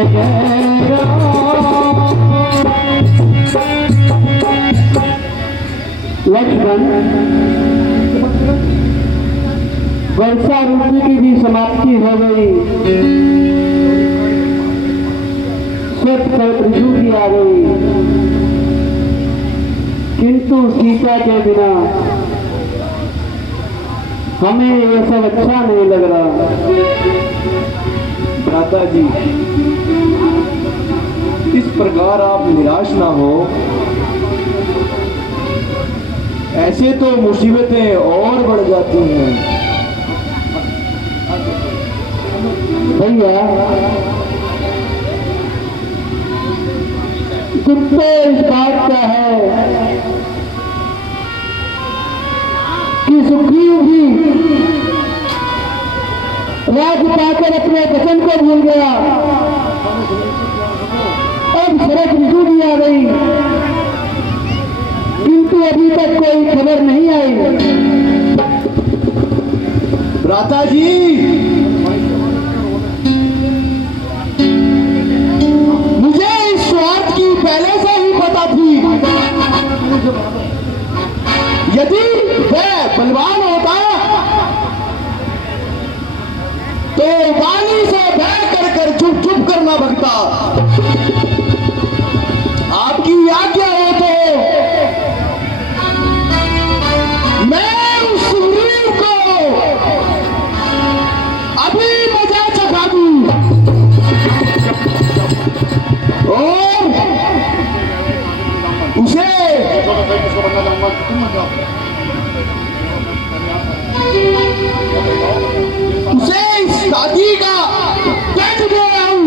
जय जय लक्ष्मण, वर्षा ऋतु की भी समाप्ति हो गई, शरत ऋतु की आ गई, किंतु सीता के बिना हमें ये सब अच्छा नहीं लग रहा। भ्राता जी, इस प्रकार आप निराश ना हो, ऐसे तो मुसीबतें और बढ़ जाती हैं। भैया, दुख तो इस बात का है कि सुग्रीव भी राज्य पाकर अपने वचन को भूल गया। अब शरत ऋतु भी आ गई, किंतु अभी तक कोई खबर नहीं आई। भ्राता जी, मुझे इस स्वार्थ की पहले से ही पता थी। यदि वह बलवान होता तो वाणी से भय कर कर चुप चुप करना भगता। आपकी आज्ञा हो तो मैं उस सुग्रीव को अभी मजा चखा दूं और उसे इस शादी का पेट दे आऊं।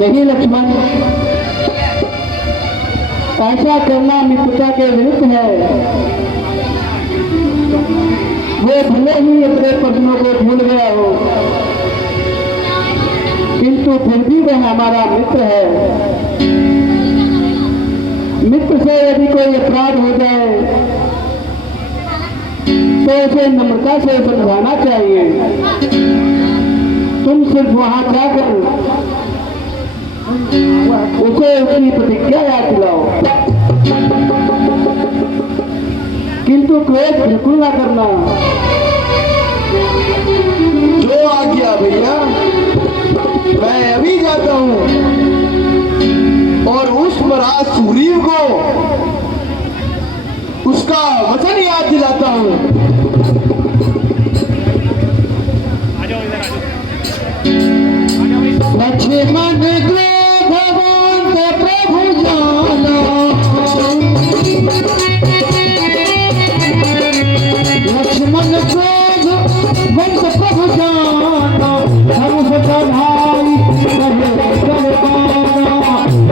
नहीं लक्ष्मण, ऐसा करना मित्रता के विरुद्ध है। वो भले ही अपने प्रश्नों को भूल गया हो, किंतु फिर भी वह हमारा मित्र है। मित्र से यदि कोई अपराध हो जाए तो उसे नम्रता से समझाना चाहिए। तुम सिर्फ वहां जाकर उसे उसकी प्रतिज्ञा याद दिलाओ, किंतु क्रोध बिल्कुल ना करना। जो आज्ञा भैया, मैं अभी जाता हूं और उस महाराज सुग्रीव को उसका वचन याद दिलाता हूं। लक्ष्मण भगवान प्रभु जाना, लक्ष्मण वंश प्रभु जाना, हम चढ़ाई कहे चल पाना,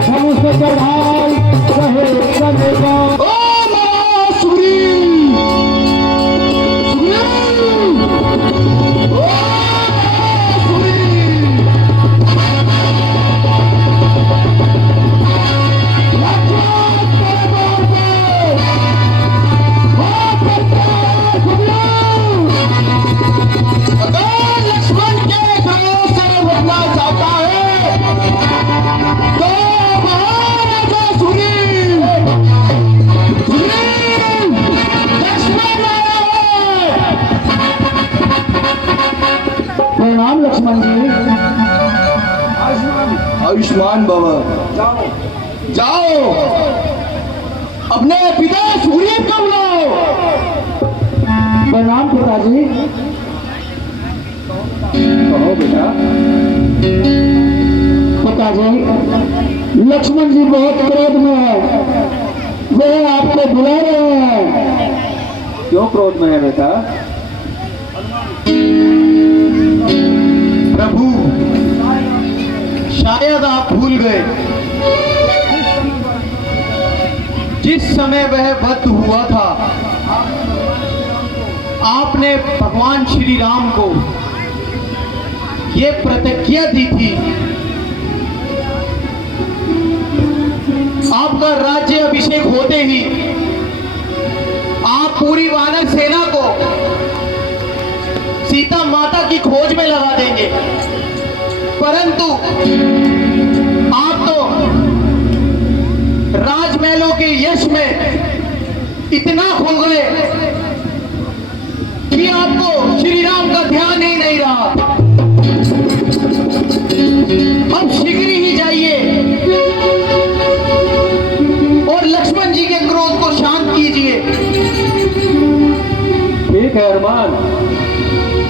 हम चढ़ाई कहे चल पाना। प्रणाम लक्ष्मण जी। आयुष्मान बाबा, जाओ अपने पिता सुग्रीव को बुलाओ। प्रणाम पिताजी। कहो बेटा। पिताजी, लक्ष्मण जी बहुत क्रोध में है, वे आपको बुला रहे हैं। क्यों क्रोध में है बेटा? प्रभु, शायद आप भूल गए, जिस समय वह वध हुआ था आपने भगवान श्री राम को ये प्रतिज्ञा दी थी, आपका राज्य अभिषेक होते ही आप पूरी वानर सेना को सीता माता की खोज में लगा देंगे, परंतु आप तो राजमहलों के यश में इतना खो गए कि आपको श्री राम का ध्यान ही नहीं रहा। अब शीघ्र ही जाइए और लक्ष्मण जी के क्रोध को शांत कीजिए। ठीक है अरमान,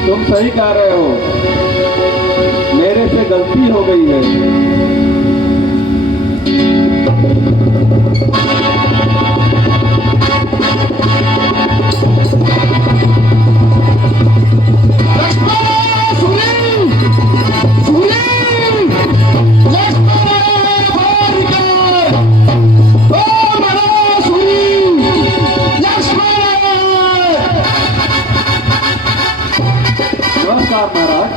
तुम सही कह रहे हो, मेरे से गलती हो गई है। नमस्कार महाराज।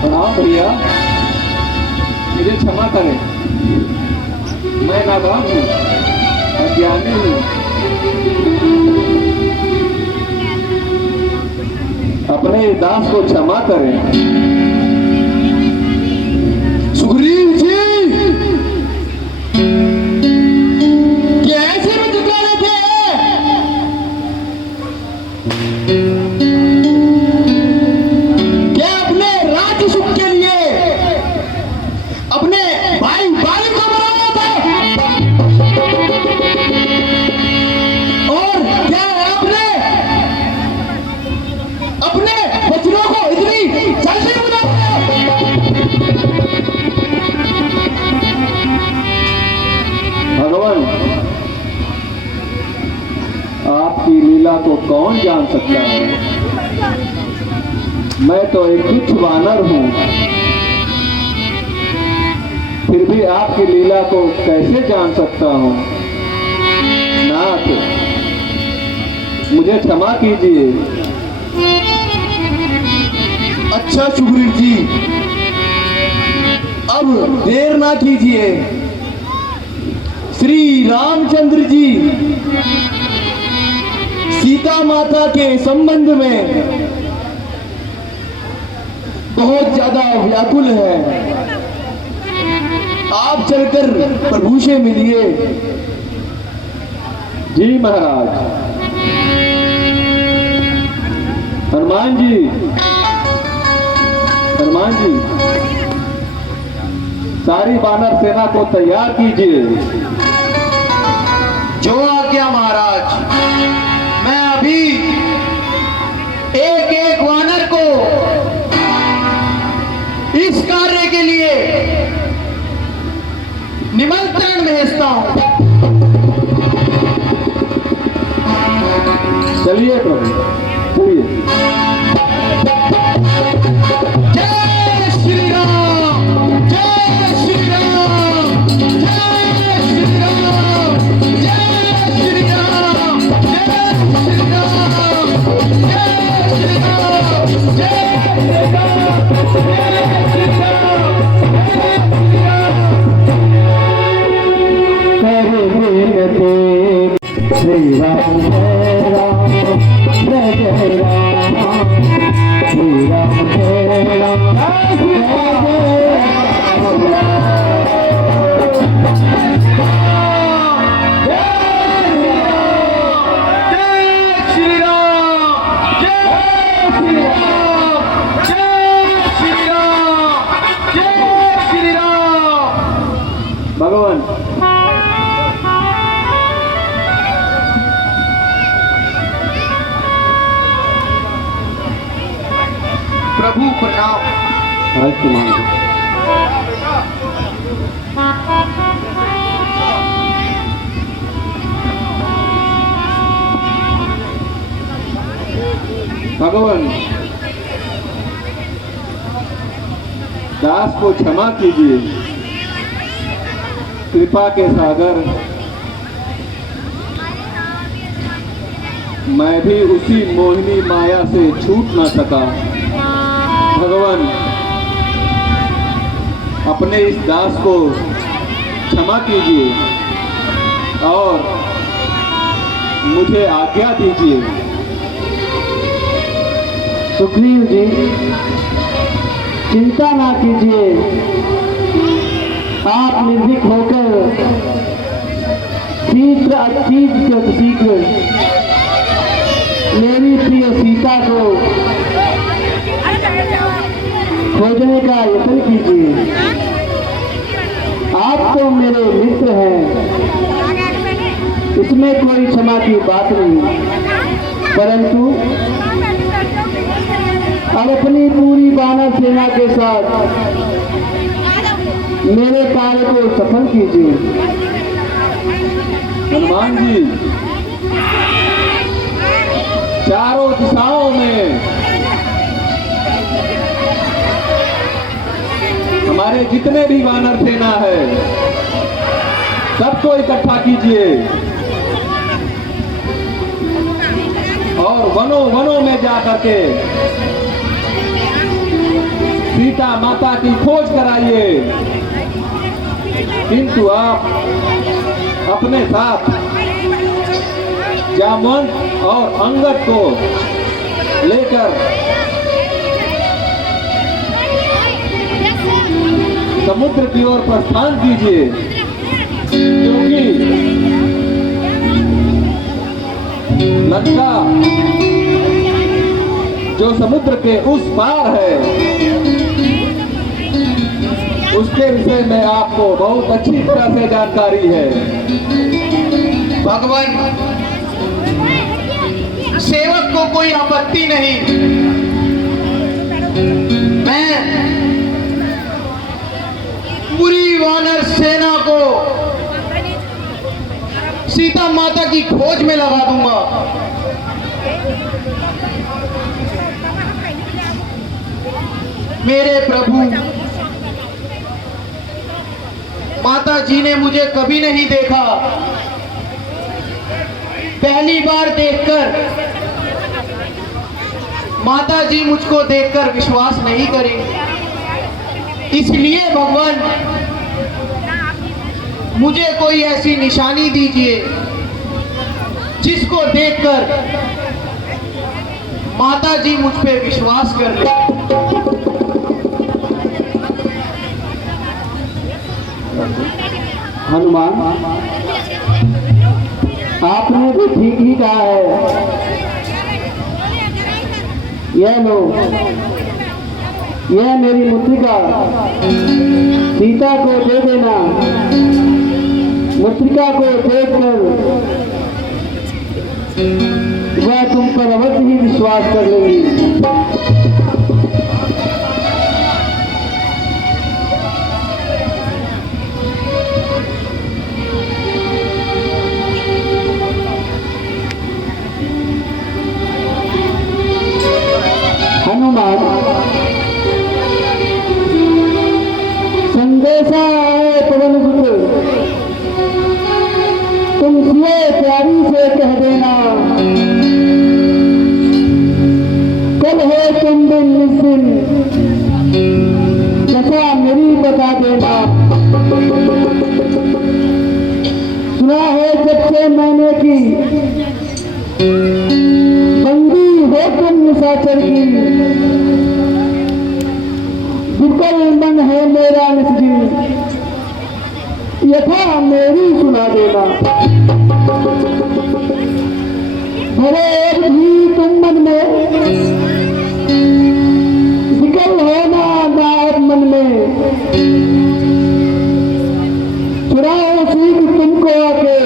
प्रणाम भैया, मुझे क्षमा करें, मैं नादान हूँ, अज्ञानी हूँ। अपने इस दास को क्षमा करें। सुग्रीव जी कैसे में जितला रहे थे? क्या अपने राज्य सुख के लिए अपने भाई बाली को मराया था? और क्या आपने अपने बच्चों को इतनी जल्दी बुलाया? भगवान, आपकी लीला को कौन जान सकता है? मैं तो एक तुच्छ वानर हूँ, फिर भी आपकी लीला को कैसे जान सकता हूँ? नाथ, मुझे क्षमा कीजिए। अच्छा सुग्रीव जी, अब देर ना कीजिए। श्री रामचंद्र जी सीता माता के संबंध में बहुत ज्यादा व्याकुल है। आप चलकर प्रभु से मिलिए। जी महाराज। हनुमान जी, हनुमान जी, सारी वानर सेना को तैयार कीजिए। जो आज्ञा महाराज। मैं अभी एक एक वानर को इस कार्य के लिए निमंत्रण भेजता हूं। चलिए प्रभु, चलिए। जय श्री राम, जय श्री राम, जय श्री राम, जय श्री राम, जय श्री राम, जय श्री राम, जय श्री राम, जय श्री राम, श्री राम जय राम, जय जय राम, श्री राम जय राम, जय श्री राम, जय श्री राम, जय श्री राम, जय श्री राम। भगवान, प्रभु प्रणाम। आज तुम्हारे भगवान, दास को क्षमा कीजिए। कृपा के सागर, मैं भी उसी मोहिनी माया से छूट ना सका। भगवान, अपने इस दास को क्षमा कीजिए और मुझे आज्ञा दीजिए। सुग्रीव जी, चिंता ना कीजिए, आप निर्भीक होकर शीघ्र मेरी प्रिय सीता को खोजने का यत्न कीजिए। आप तो मेरे मित्र हैं, इसमें कोई क्षमा की बात नहीं, परंतु अब अपनी पूरी वानर सेना के साथ मेरे कार्य को सफल कीजिए। हनुमान जी, चारों दिशाओं में हमारे जितने भी वानर सेना है सबको इकट्ठा कीजिए और वनों वनों में जा करके सीता माता की खोज कराइए। किंतु आप अपने साथ जामवंत और अंगद को लेकर समुद्र की ओर प्रस्थान कीजिए, क्योंकि लंका जो समुद्र के उस पार है उसके विषय में आपको बहुत अच्छी तरह से जानकारी है। भगवान, सेवक को कोई आपत्ति नहीं, मैं पूरी वानर सेना को सीता माता की खोज में लगा दूंगा। मेरे प्रभु, माता जी ने मुझे कभी नहीं देखा, पहली बार देखकर माता जी मुझको देखकर विश्वास नहीं करेंगी। इसलिए भगवान, मुझे कोई ऐसी निशानी दीजिए जिसको देखकर माता जी मुझ पे विश्वास कर ले। हनुमान, आपने भी ठीक ही कहा है। यह लो, यह मेरी मुद्रिका, सीता को दे देना। मुद्रिका को देखकर वह तुम पर अवश्य ही विश्वास कर लेगी। हनुमान, संदेशा है पवन सुत, तुम सिए प्यारी से कह देना, कल है तुम दिन निस्दिन, दशा मेरी बता देना। सुना है जब से मैंने की, बंदी हो तुम निशाचर की, विकल मन है मेरा निस्दिन, यथा मेरी सुना देना। भले अब भी तुम मन में विकल होना नायक मन में, चुराओ सीख तुमको आके,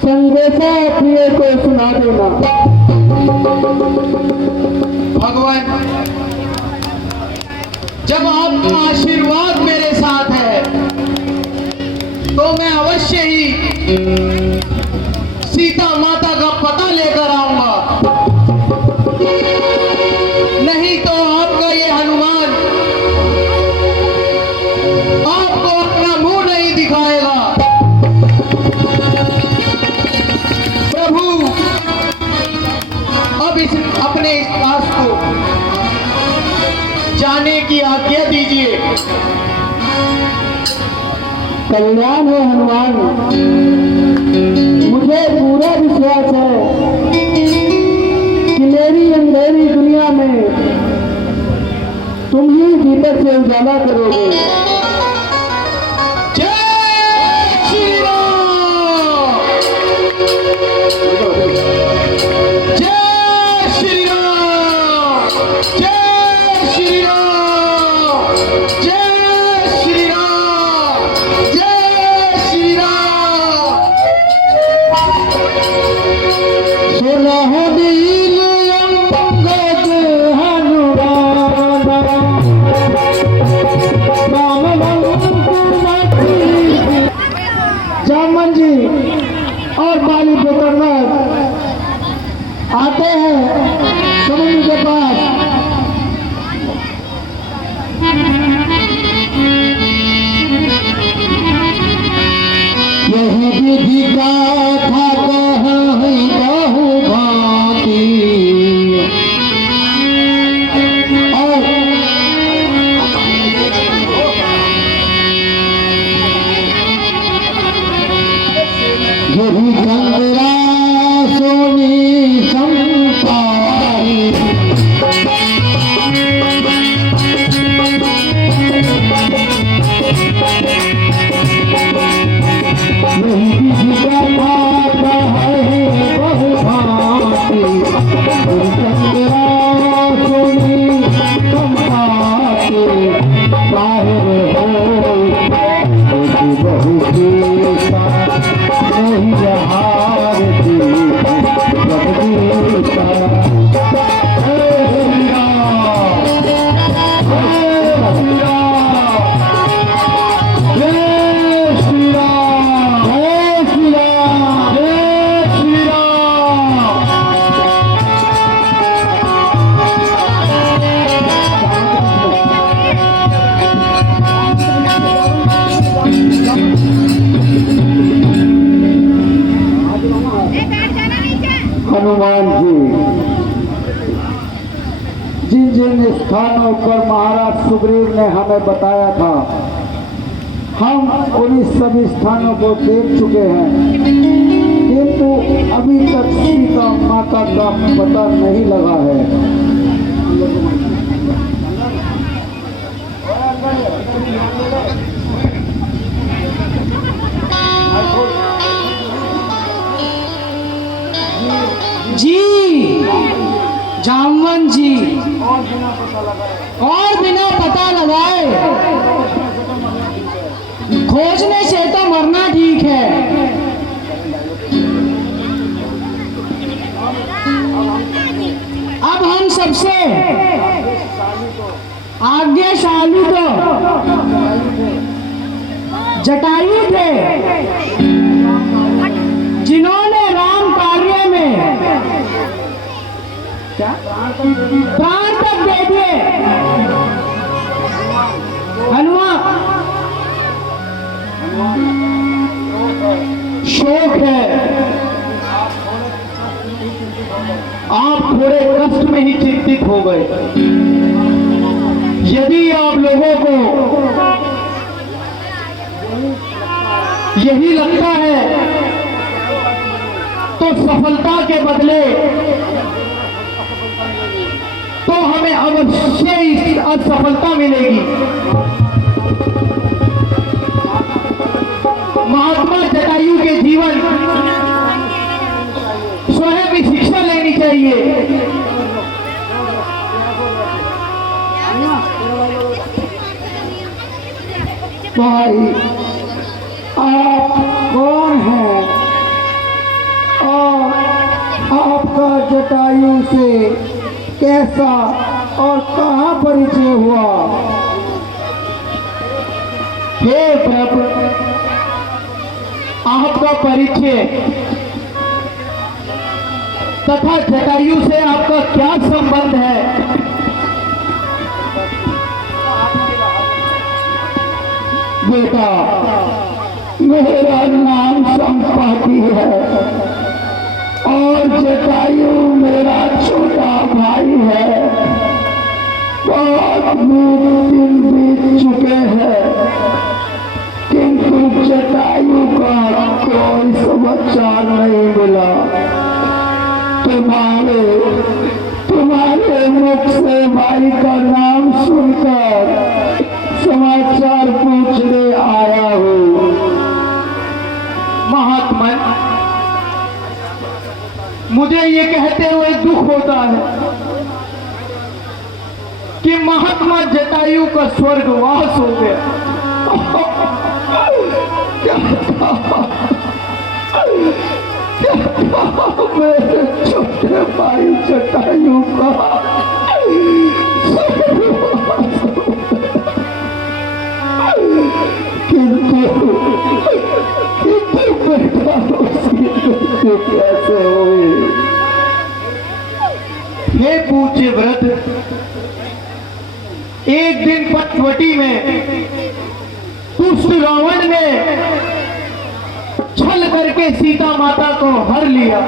संदेशा प्रिय को सुना देना। भगवान, जब आपका आशीर्वाद मेरे साथ है तो मैं अवश्य ही सीता माता का पता लेकर आऊंगा, नहीं तो आपका ये हनुमान आपको अपना मुंह नहीं दिखाएगा। प्रभु, अब इस अपने इस दास को जाने की आज्ञा दीजिए। कल्याण हो हनुमान, मुझे पूरा विश्वास है कि मेरी अंधेरी दुनिया में तुम ही दीपक से उजाला करोगे। जय श्री राम, जय श्री राम, जय श्री राम, जय श्री राम, जय श्री राम। सुनहो दिल अंगद हनुमान राम जामन जी और बाली बेतरनाथ आते हैं समुद्र के पास। यही विधि गाथा कहीं बहु भांति और यही गंगा सोनी संपारी हनुमान जी जिन जिन स्थानों पर महाराज सुग्रीव ने हमें बताया था, हम उन्हीं सभी स्थानों को देख चुके हैं, किंतु अभी तक सीता माता का पता नहीं लगा है। जी जामवन जी, और बिना पता लगाए खोजने से तो मरना ठीक है। अब हम सबसे आज्ञाशाली तो जटायु थे, जिन्होंने राम कार्य में प्राण तक दे दिए। हनुमान शोक है, आप थोड़े कष्ट में ही चिंतित हो गए। यदि आप लोगों को यही लगता है तो सफलता के बदले तो हमें अवश्य ही असफलता मिलेगी। महात्मा जटायु के जीवन स्वयं भी शिक्षा लेनी चाहिए। भाई आप कौन हैं और आपका जटायु से कैसा और कहाँ परिचय हुआ? हे प्रभु, आपका परिचय तथा जटायु से आपका क्या संबंध है? बेटा, मेरा नाम संपाति है और जटायु मेरा छोटा भाई है। बहुत दिन बीत चुके हैं, किंतु जटायु का कोई समाचार नहीं मिला। तुम्हारे मुख से भाई का नाम सुनकर समाचार पूछने आया हूँ। महात्मा, मुझे ये कहते हुए दुख होता है कि महात्मा जटायु का स्वर्गवास हो गया। मेरे छोटे भाई जटायु का किंतु बेटा उसकी मृत्यु कैसे हुई? हे पूज्य व्रत, एक दिन पंचवटी में दुष्ट रावण ने छल करके सीता माता को हर लिया।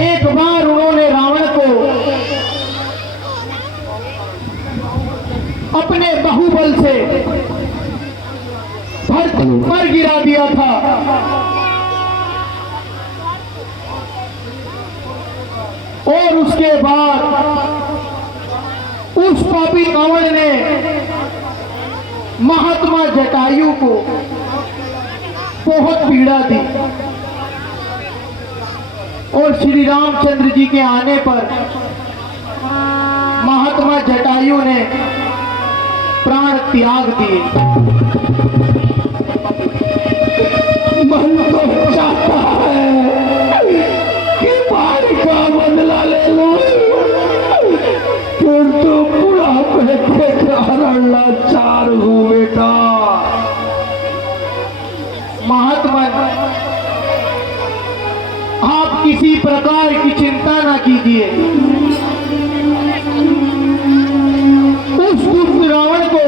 एक बार उन्होंने रावण को अपने बाहुबल से धरती पर गिरा दिया था। और उसके बाद उस पापी रावण ने महात्मा जटायु को बहुत पीड़ा दी और श्री रामचंद्र जी के आने पर महात्मा जटायु ने प्राण त्याग दिए। मन तो चाहता है कि भाई का बदला ले लो, किंतु बुढ़ापे के कारण लाचार हूँ बेटा। महात्मा, आप किसी प्रकार की चिंता ना कीजिए। उस दुष्ट रावण को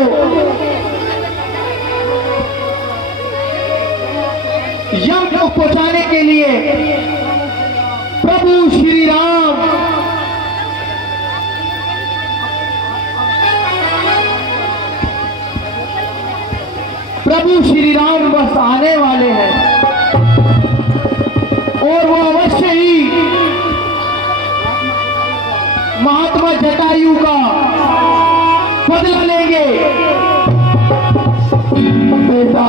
यम को पहुंचाने के लिए प्रभु श्री राम बस आने वाले हैं और वो अवश्य ही महात्मा जटायु का बदला लेंगे। बेटा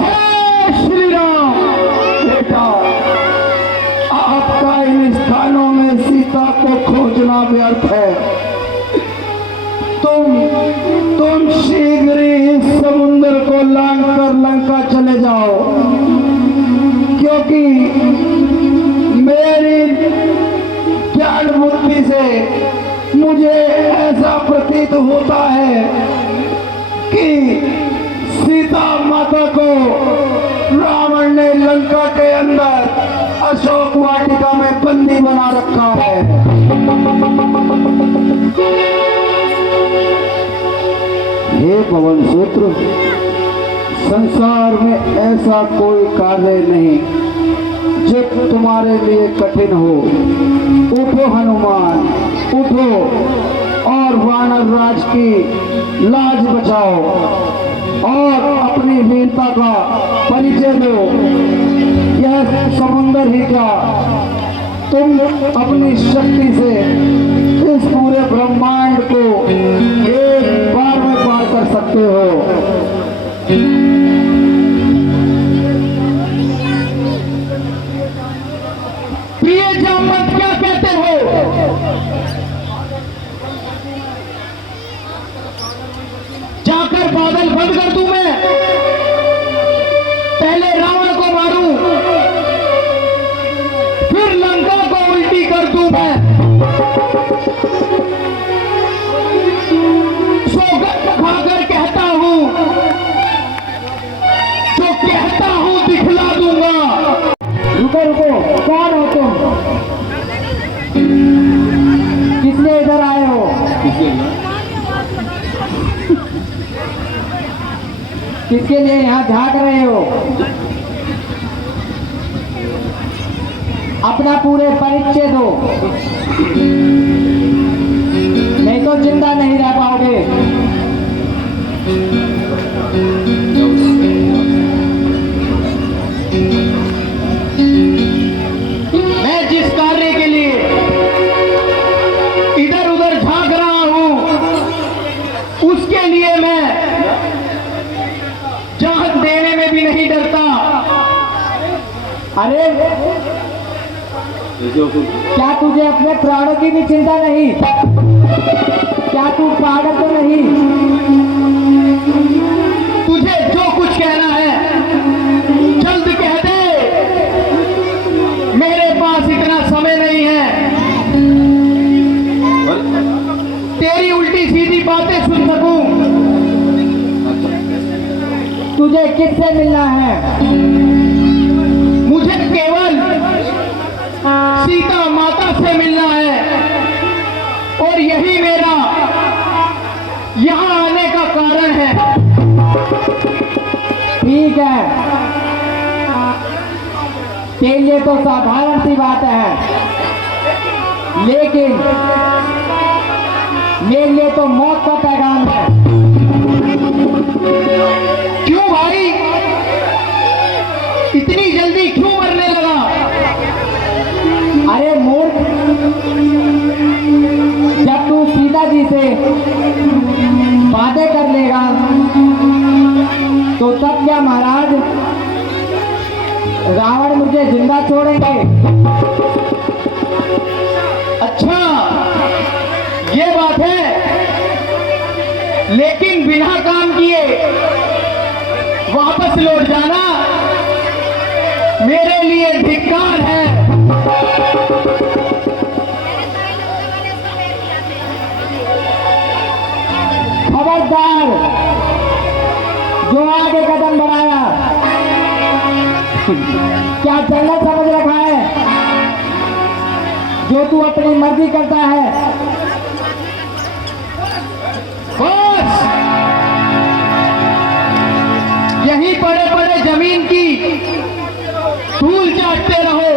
श्री राम, बेटा, आपका इन स्थानों में सीता को खोजना व्यर्थ है। तुम शीघ्र ही समुद्र को लांघ कर लंका चले जाओ, क्योंकि मेरी ज्ञान बुद्धि से मुझे ऐसा प्रतीत होता है कि सीता माता को रावण ने लंका के अंदर अशोक वाटिका में बंदी बना रखा है। हे पवन सूत्र, संसार में ऐसा कोई कार्य नहीं जो तुम्हारे लिए कठिन हो। उठो हनुमान, उठो और वानर राज की लाज बचाओ और अपनी वीरता का परिचय दो। यह समुंदर ही क्या, तुम अपनी शक्ति से इस पूरे ब्रह्मांड को एक बार में पार कर सकते हो। प्रिय जामवंत, क्या कहते हो? जाकर बादल बंद कर दूं मैं? पहले रावण को मारूं, फिर लंका को उल्टी कर दूं मैं? सौगंध खाकर कहता हूं, जो कहता हूं दिखला दूंगा। रुको रुको, कौन हो तुम? किसने इधर आए हो? किसके लिए यहाँ झांक रहे हो? अपना पूरे परिचय दो, नहीं तो जिंदा नहीं रह पाओगे। जैसे हो तुम। क्या तुझे अपने प्राणों की भी चिंता नहीं? क्या तू पागल तो नहीं? तुझे जो कुछ कहना है जल्द कह दे, मेरे पास इतना समय नहीं है। तेरी उल्टी सीधी बातें सुन सकूं। तुझे किससे मिलना है? मुझे केवल सीता माता से मिलना है और यही मेरा यहाँ आने का कारण है। ठीक है, तेरे लिए तो साधारण सी बात है, लेकिन मेरे लिए तो मौत का पैगाम है। क्यों भाई, इतनी जल्दी क्यों मरने लगा? अरे मूर्ख, जब तू सीता जी से वादे कर लेगा तो तब क्या महाराज रावण मुझे जिंदा छोड़ेंगे? अच्छा ये बात है, लेकिन बिना काम किए वापस लौट जाना मेरे लिए धिक्कार है। खबरदार, जो आगे कदम बढ़ाया, क्या जन्नत समझ रखा है जो तू अपनी मर्जी करता है? बस यहीं पड़े पड़े जमीन की धूल चाटते रहो।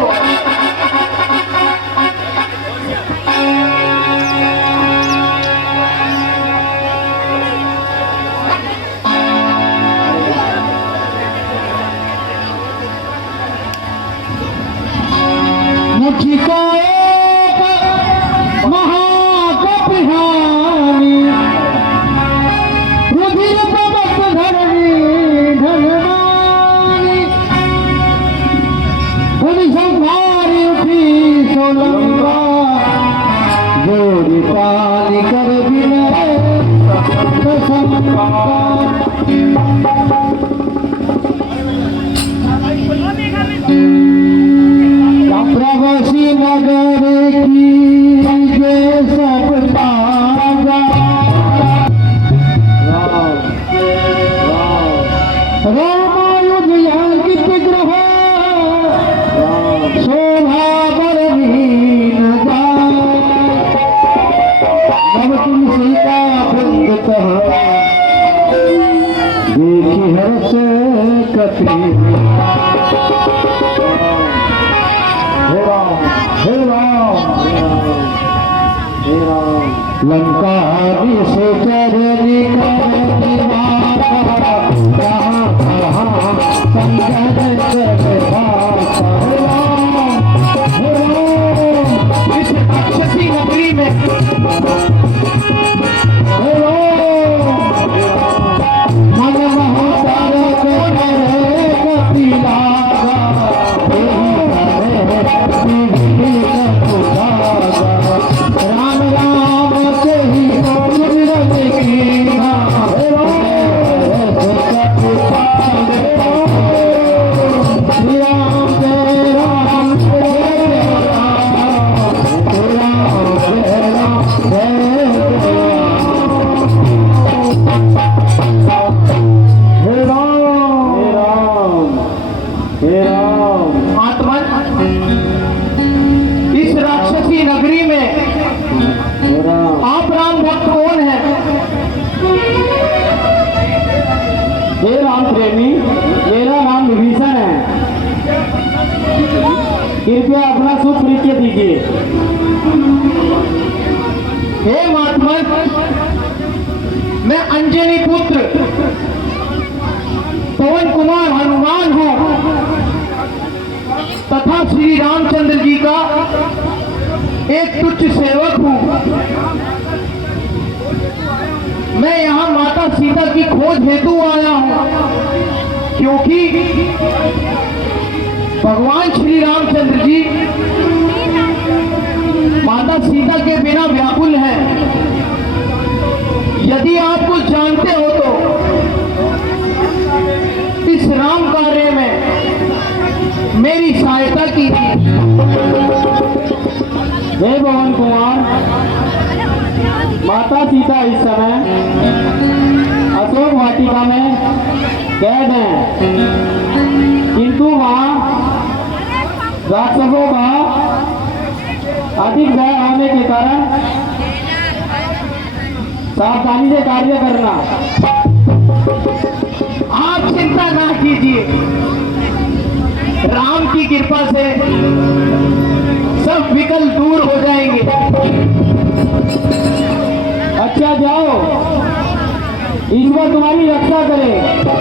मुझको एक महाकपिहानी रुधिर प्रवत धरणी धनवानी धन संहारी उठी सोलंगा जोड़ी पानी कर विनय प्रवासी नगर की जे सब लागा रामायुध अंकित ग्रह शोभा बरहीन नव तुलसी का बृंद देखी हर्ष कपी लंका से चरनी इस राक्षसी नगरी में मन महतर राम राम से ही इस राक्षसी नगरी में आप राम भक्त कौन है? हे राम प्रेमी, मेरा नाम विभीषण है। कृपया अपना सुख परिचय दीजिए। हे महात्मन, मैं अंजनी पुत्र पवन कुमार हनुमान हूँ तथा श्री रामचंद्र जी का एक तुच्छ सेवक हूँ। मैं यहाँ माता सीता की खोज हेतु आया हूँ, क्योंकि भगवान श्री रामचंद्र जी माता सीता के बिना व्याकुल हैं। यदि आप कुछ जानते हो तो इस राम कार्य में मेरी सहायता कीजिए। हे भवन कुमार, माता सीता इस समय अशोक वाटिका में कैद हैं, किंतु वहाँ राक्षसों का अधिक भय होने के कारण सावधानी से कार्य करना। आप चिंता ना कीजिए, राम की कृपा से सब विकल दूर हो जाएंगे। अच्छा जाओ, ईश्वर तुम्हारी रक्षा करे।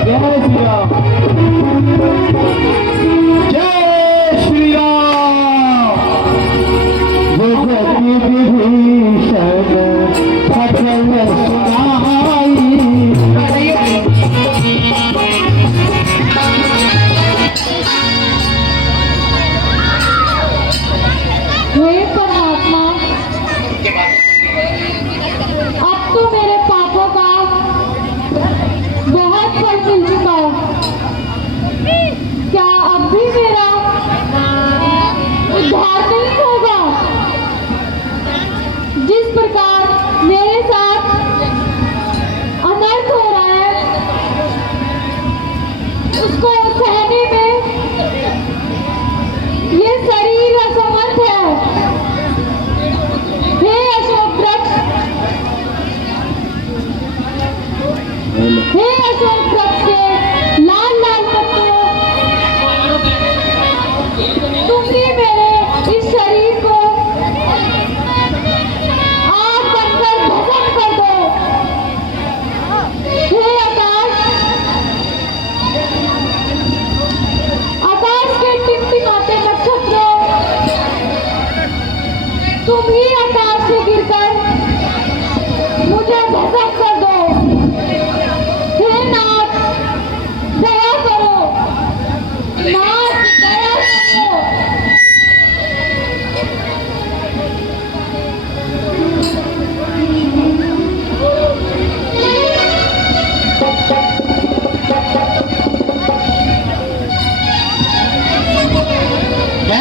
जय श्री राम। जय श्री राम। जगत विभीषण सकल सुनाई। हे परमात्मा, अब तो मेरे पापों का बहुत फल मिल चुका है। क्या अब भी मेरा उद्धार नहीं होगा? जिस प्रकार मेरे साथ अनर्थ हो रहा है, उसको सहने में ये शरीर असमर्थ है। हे अशोक वृक्ष, हे अशोक वृक्ष के लाल लाल पत्तों, तुम भी मेरे इस शरीर को आग बनकर भस्म कर दो। हे आकाश, आकाश के टिमटिमाते नक्षत्रों, तुम ही आकाश से गिरकर मुझे भस्म कर दो। हे नाथ, दया करो, नाथ दया करो।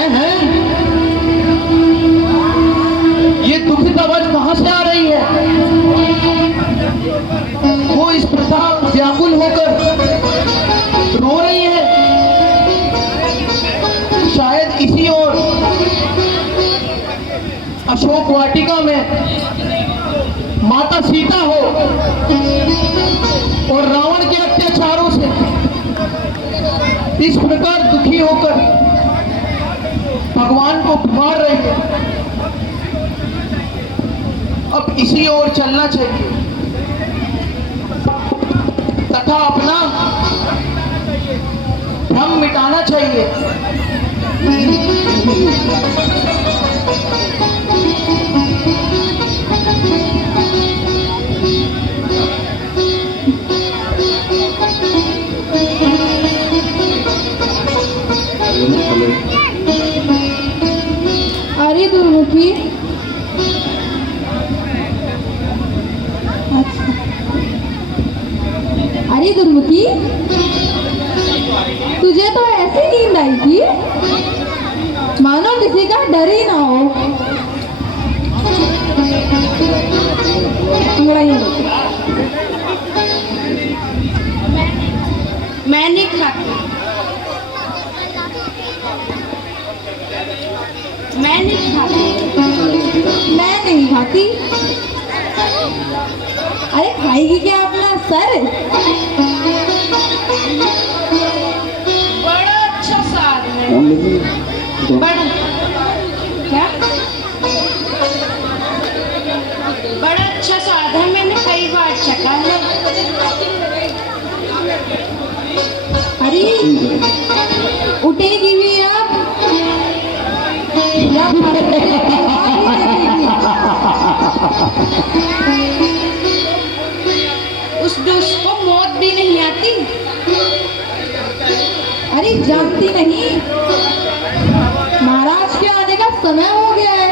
हैं? ये दुखित आवाज कहां से आ रही है? वो इस प्रकार व्याकुल होकर रो रही है। शायद इसी ओर अशोक वाटिका में माता सीता हो और रावण के अत्याचारों से इस प्रकार दुखी होकर भगवान को पुकार रही है। अब इसी ओर चलना चाहिए तथा अपना भ्रम मिटाना चाहिए। अरे दुर्मुखी, अच्छा, अरे दुर्मुखी, तुझे तो ऐसी नींद आई थी मानो किसी का डर ही ना हो। मैं नहीं खाती, मैं नहीं खाती। मैं नहीं खाती? अरे खाएगी क्या अपना सर? बड़ा अच्छा स्वाद है। बड़ा क्या? बड़ा अच्छा स्वाद है, मैंने कई बार चखा है। अरे उठेगी भी आप या उस दुष्ट को मौत भी नहीं आती। अरे जानती नहीं, महाराज के आने का समय हो गया है।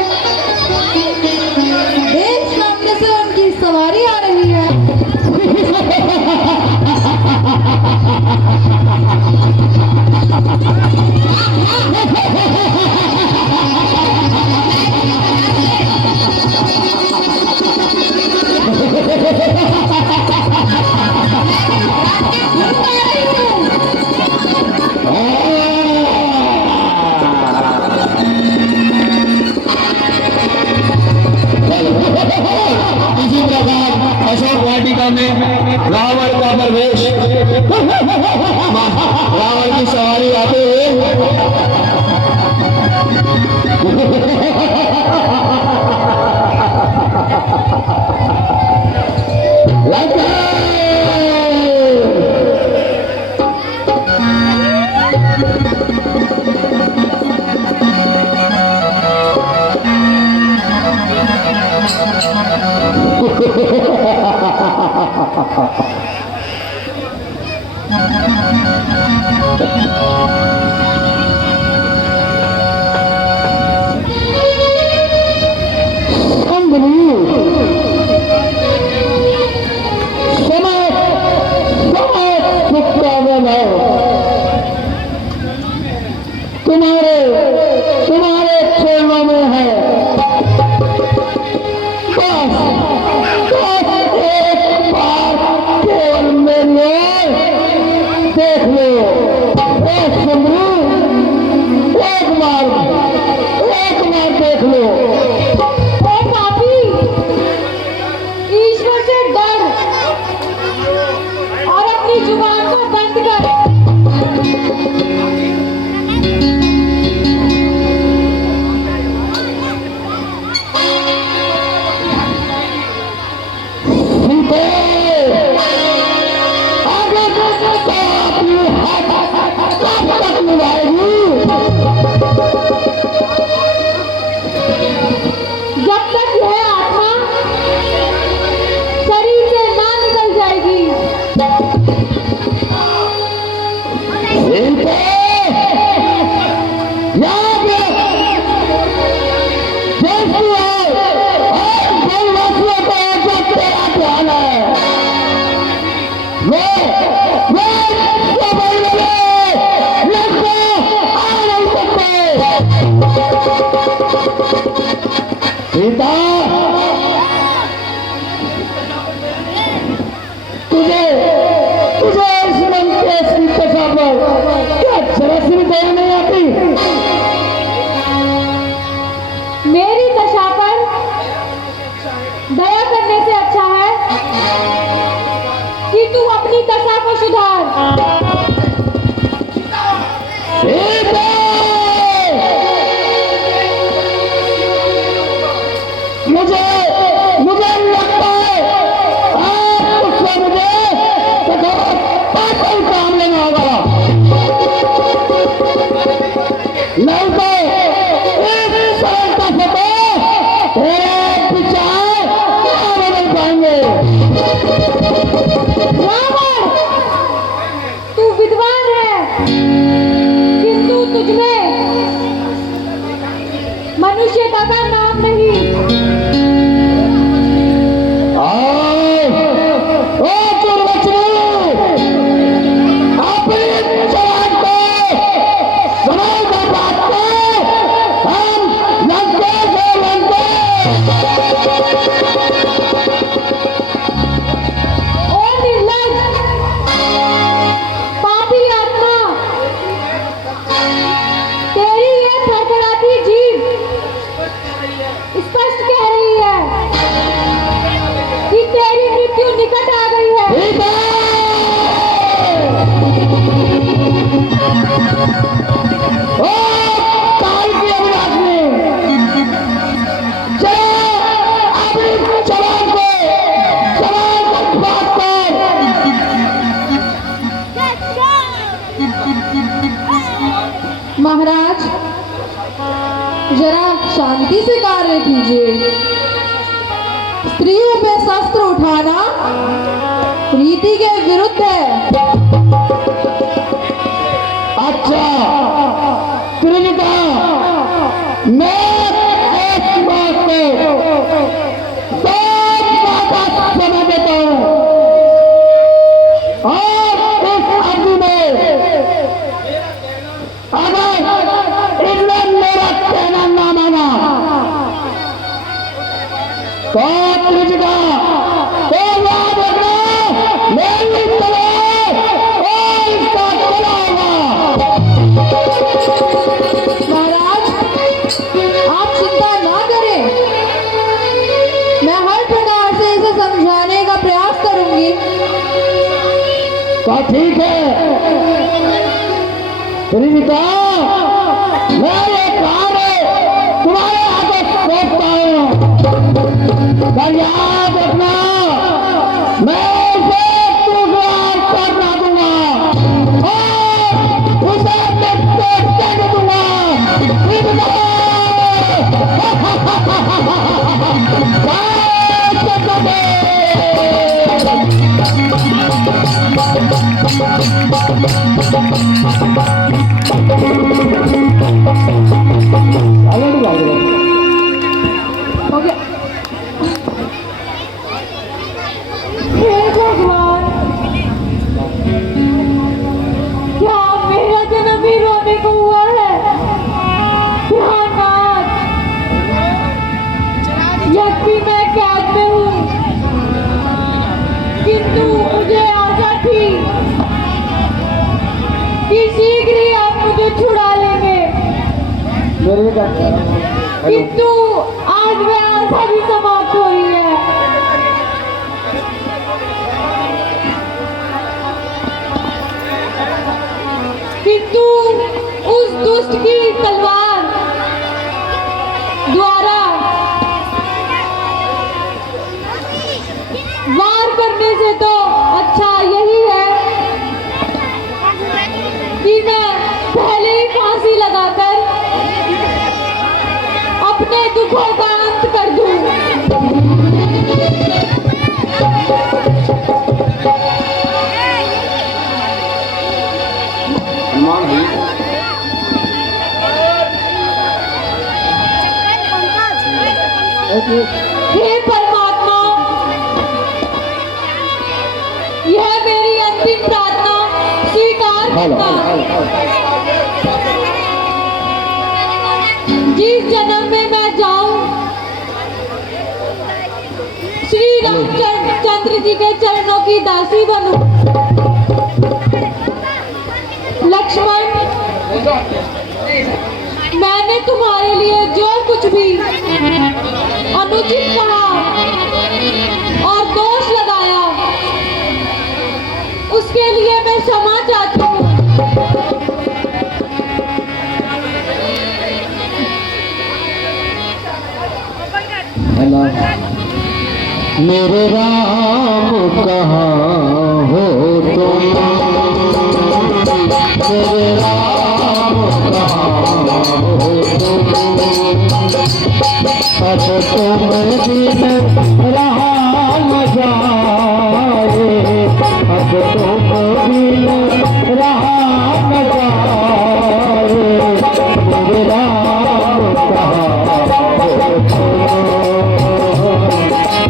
तुम्हारे चरणों में है। बस एक बार केवल मेरी ओर देख लो। एक सुंदरी, एक बार देख लो। ओ पापी, ईश्वर से डर और अपनी जुबान को बंद कर। जब तक यह आत्मा शरीर से ना निकल जाएगी। सीता, तुझे इस मन के दशा पर क्या जरा सी भी दया नहीं आती? मेरी दशा पर दया करने से अच्छा है कि तू अपनी दशा को सुधार। सीता, मुझे लगता है आज उससे मुझे कोई काम लेना होगा। नहीं तो इस सरलता से तो एक विचार क्या बदल पाएंगे। रावण, तू विद्वान है, किंतु तुझमें मनुष्यता का नाम नहीं। स्पष्ट कह रही है कि तेरी मृत्यु निकट आ गई है। ओ काल की अभिलाषी, चलो अपनी जवान को बात कर। महाराज, जरा शांति से कार्य कीजिए। स्त्रियों पे शस्त्र उठाना रीति के विरुद्ध है। अच्छा त्रिनिका, मैं एक बात को समझ देता हूँ और इस अवधि में अगर इसने मेरा कहना ना माना तो त्रिनिका तो याद रखना मेरी तलवार और इसका तला होगा। महाराज, आप चिंता ना करें, मैं हर प्रकार से इसे समझाने का प्रयास करूंगी। तो ठीक है त्रिनिका, मैं ये कार्य तुम्हारे हाथों सौंपता हूँ। पर याद रखना, मैं उसे दूसरा करना दूंगा और उसे देने दूंगा। त्रिनिका, हो गया। हे भगवान, क्या मेरा जन्म ही रोने को हुआ है? ध्याननाथ, यद्यपि मैं कैद में हूँ, किंतु मुझे आशा थी कि शीघ्र ही आप मुझे छुड़ा लेंगे, मेरे का किंतु आज वह आशा भी समाप्त हो रही है। किंतु उस दुष्ट की तलवार द्वारा वार करने से तो अच्छा यही है कि मैं पहले ही फांसी लगाकर अपने दुखों का अंत कर दूं। हनुमान जी हे परमात्मा, यह मेरी अंतिम प्रार्थना स्वीकार करना। जिस जन्म में मैं जाऊं, श्री रामचंद्र जी के चरणों की दासी बनूं। लक्ष्मण, मैंने तुम्हारे लिए जो कुछ भी अनुचित कहा और दोष लगाया, उसके लिए मैं क्षमा चाहती हूँ। मेरे राम कहाँ हो तुम, मेरे राम कहाँ हो तुम, अब तुम बिन रहा न जाए, अब तुम बिन रहा न जाए, मेरे राम कहाँ हो तुम,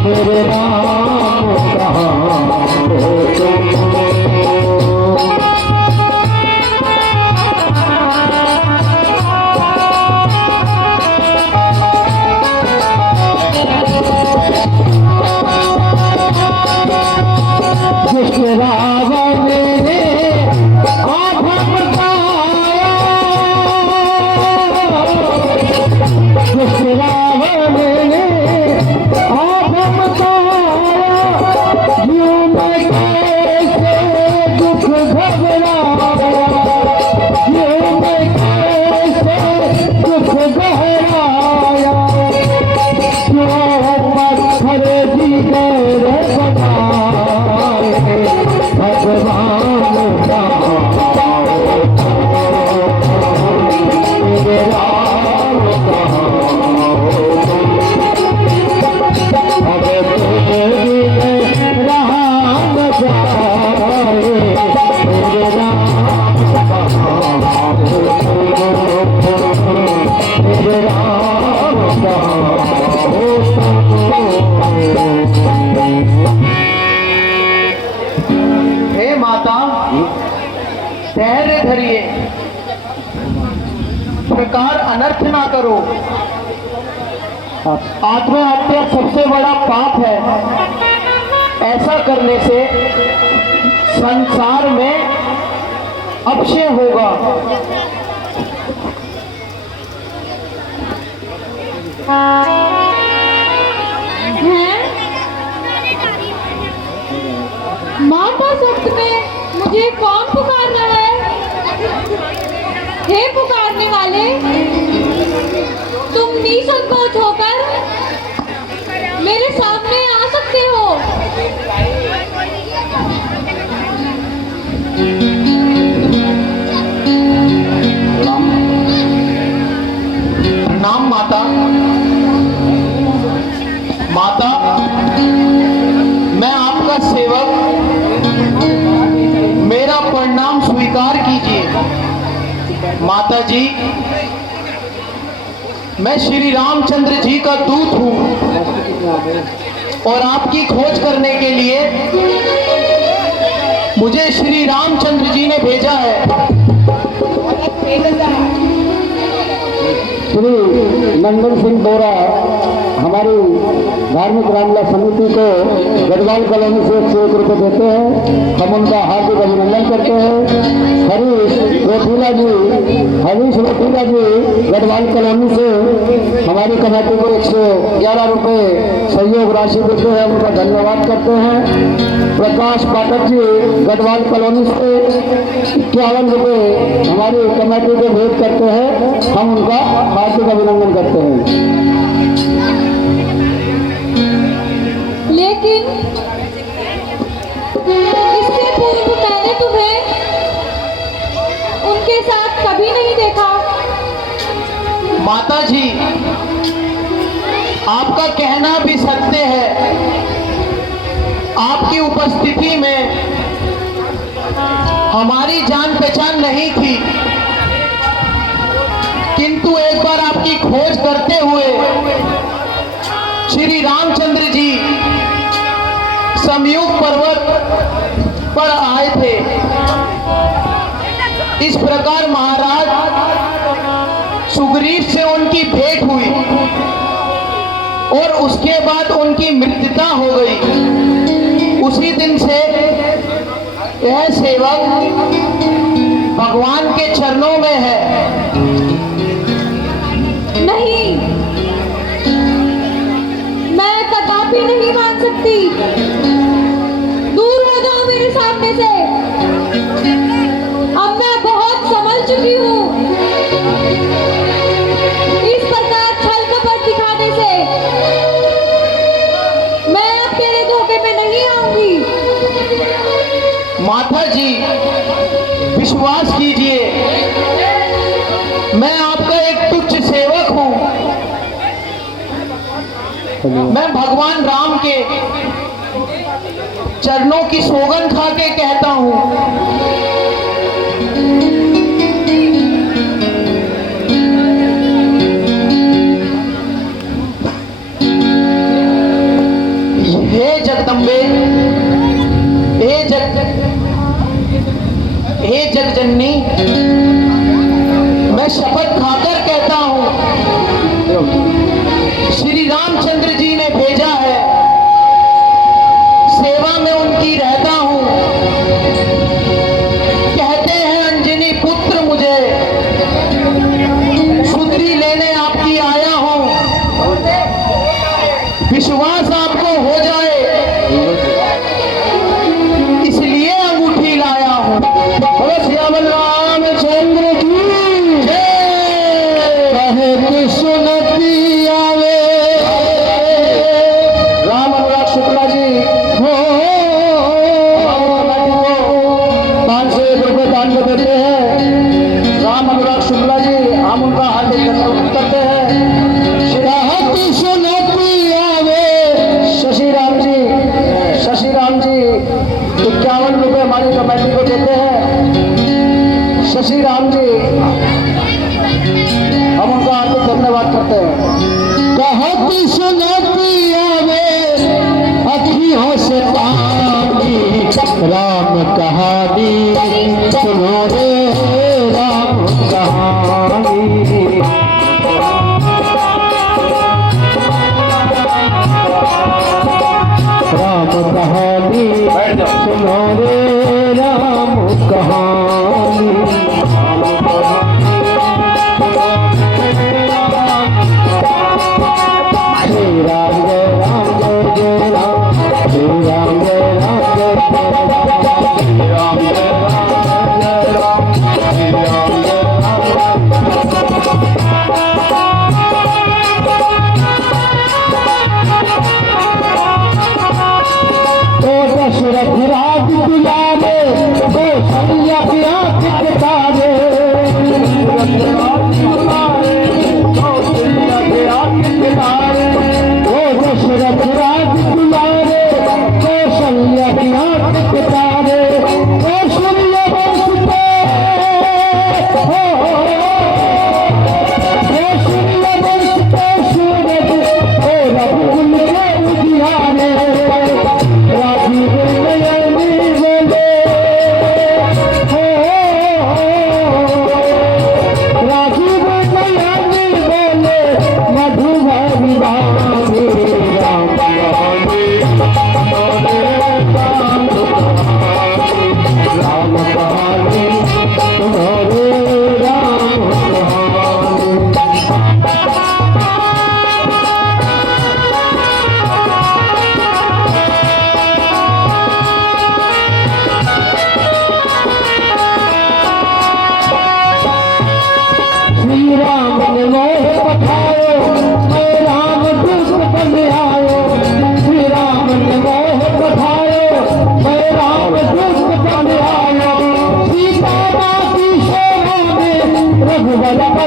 मेरे राम कहाँ हो तुम। जिस रावण ने आभम बताया, जिस रावण ने आभम बताया, यूं मैं कैसे दुख घबराया, यूं मैं कैसे दुख घबराया, क्यों पत्थर जिगर बनाए, भगवान का मेरे राम कहाँ हो तुम, अब तुम बिन रहा न जाए, मेरे राम कहाँ हो तुम, मेरे राम कहाँ हो तुम। हे माता, धैर्य धरिए, प्रकार अनर्थ ना करो। आत्महत्या सबसे बड़ा पाप है। ऐसा करने से संसार में अपक्षय होगा। हैं? माता सत्य में मुझे कौन पुकार रहा है? हे पुकारने वाले, तुम निसंकोच होकर मेरे सामने आ सकते हो। प्रणाम माता। माता, मैं आपका सेवक माता जी, मैं श्री रामचंद्र जी का दूत हूँ और आपकी खोज करने के लिए मुझे श्री रामचंद्र जी ने भेजा है। श्री नंदन सिंह बोरा हमारी धार्मिक रामला समिति को गढ़वाल कॉलोनी से 101 रुपये देते हैं। हम उनका हार्दिक अभिनंदन करते हैं। हरीश रोटीला जी गढ़वाल कॉलोनी से हमारी कमेटी को 111 रुपये सहयोग राशि देते हैं, उनका धन्यवाद करते हैं। प्रकाश पाठक जी गढ़वाल कॉलोनी से 51 रुपये हमारी कमेटी को भेंट करते हैं, हम उनका हार्दिक अभिनंदन करते हैं। लेकिन इससे पूर्व मैंने तुम्हें उनके साथ कभी नहीं देखा। माता जी, आपका कहना भी सत्य है। आपकी उपस्थिति में हमारी जान पहचान नहीं थी, किंतु एक बार आपकी खोज करते हुए श्री रामचंद्र जी समयुग पर्वत पर आए थे। इस प्रकार महाराज सुग्रीव से उनकी भेंट हुई और उसके बाद उनकी मृत्युता हो गई। उसी दिन से यह सेवक भगवान के चरणों में है। नहीं, मैं कदापि नहीं मान सकती। दूर हो जाओ मेरे सामने से। अब मैं बहुत संभल चुकी हूँ। इस प्रकार छल कपट दिखाने से मैं अब तेरे धोखे में नहीं आऊंगी। माता जी, विश्वास कीजिए, मैं आपका एक तुच्छ सेवक हूँ। मैं भगवान राम के चरणों की सौगंध खा के कहता हूँ, हे जगदम्बे, हे जगजननी, मैं शपथ खाकर कहता हूँ, श्री रामचंद्र जी ने भेजा है, सेवा में उनकी रहता हूँ। कहते हैं अंजनी पुत्र मुझे, सुंदरी लेने आपकी आया हूँ। विश्वास आपको हो जाए इसलिए अंगूठी लाया हूँ। श्यामल रामचंद्र जी कहे कि सुनती आवे। राम अनुराग शुक्ला जी हो 501 रुपये दान में देते हैं। राम अनुराग शुक्ला जी, हम उनका हार्दिक धन्यवाद करते हैं। शिराहती सुनती आवे। शशि राम जी 51 रुपये हमारी कमेटी को देते हैं। शशि राम जी, हम उनका हार्दिक धन्यवाद करते हैं। कहती सुनती आवे अखियों से पानी, राम कहानी सुनो रे राम कहानी। राम कहानी सुनो रे राम कहानी। श्री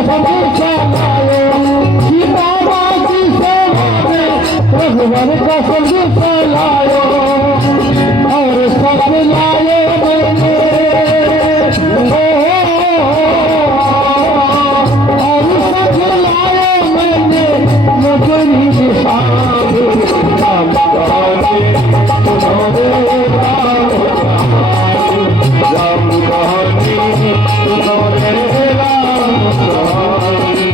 संदेशा लायो, सीता माँ की सेवा में रघुवर का संदेशा लायो, और सब लाए मैंने और सब लाए मैंने नगरी निशान राम कहानी तुम्हारे राम कहानी तुम्हारे राम कहानी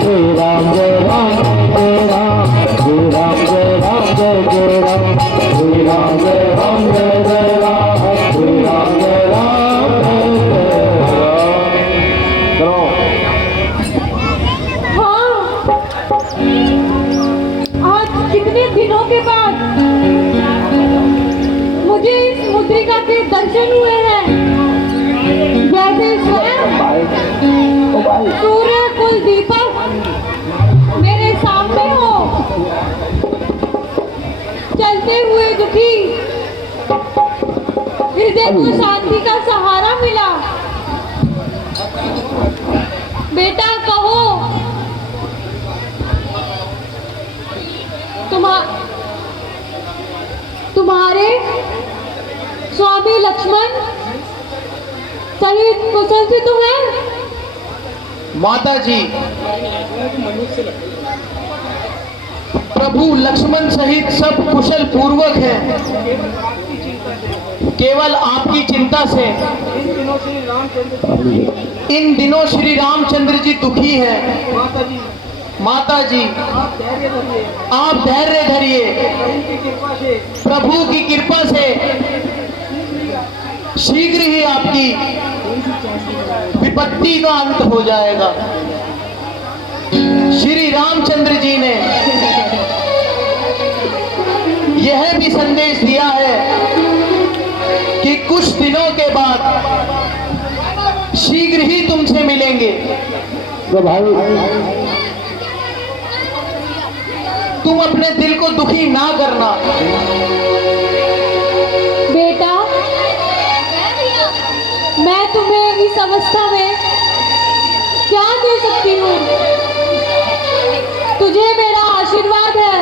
जय राम जय राम जय राम जय राम जय राम जय जय राम जय राम जय राम जय जय राम जय राम जय राम जय जय राम। करो हाँ, आज कितने दिनों के बाद मुझे इस मुद्रिका के दर्शन हुए हैं। जैसे स्वयं सूर्य कुल दीपक मेरे सामने हो, चलते हुए दुखी हृदय को शांति का सहारा मिला। बेटा कहो, तुम्हारे स्वामी लक्ष्मण सहित कुशल से तो है? माता जी, प्रभु लक्ष्मण सहित सब कुशल पूर्वक है। केवल आपकी चिंता से इन दिनों श्री रामचंद्र जी दुखी हैं। माता जी, आप धैर्य धरिए। प्रभु की कृपा से शीघ्र ही आपकी विपत्ति का अंत हो जाएगा। श्री रामचंद्र जी ने यह भी संदेश दिया है कि कुछ दिनों के बाद शीघ्र ही तुमसे मिलेंगे। तो भाई, तुम अपने दिल को दुखी ना करना। बेटा, मैं तुम्हें इस अवस्था में क्या दे सकती हूँ? तुझे मेरा आशीर्वाद है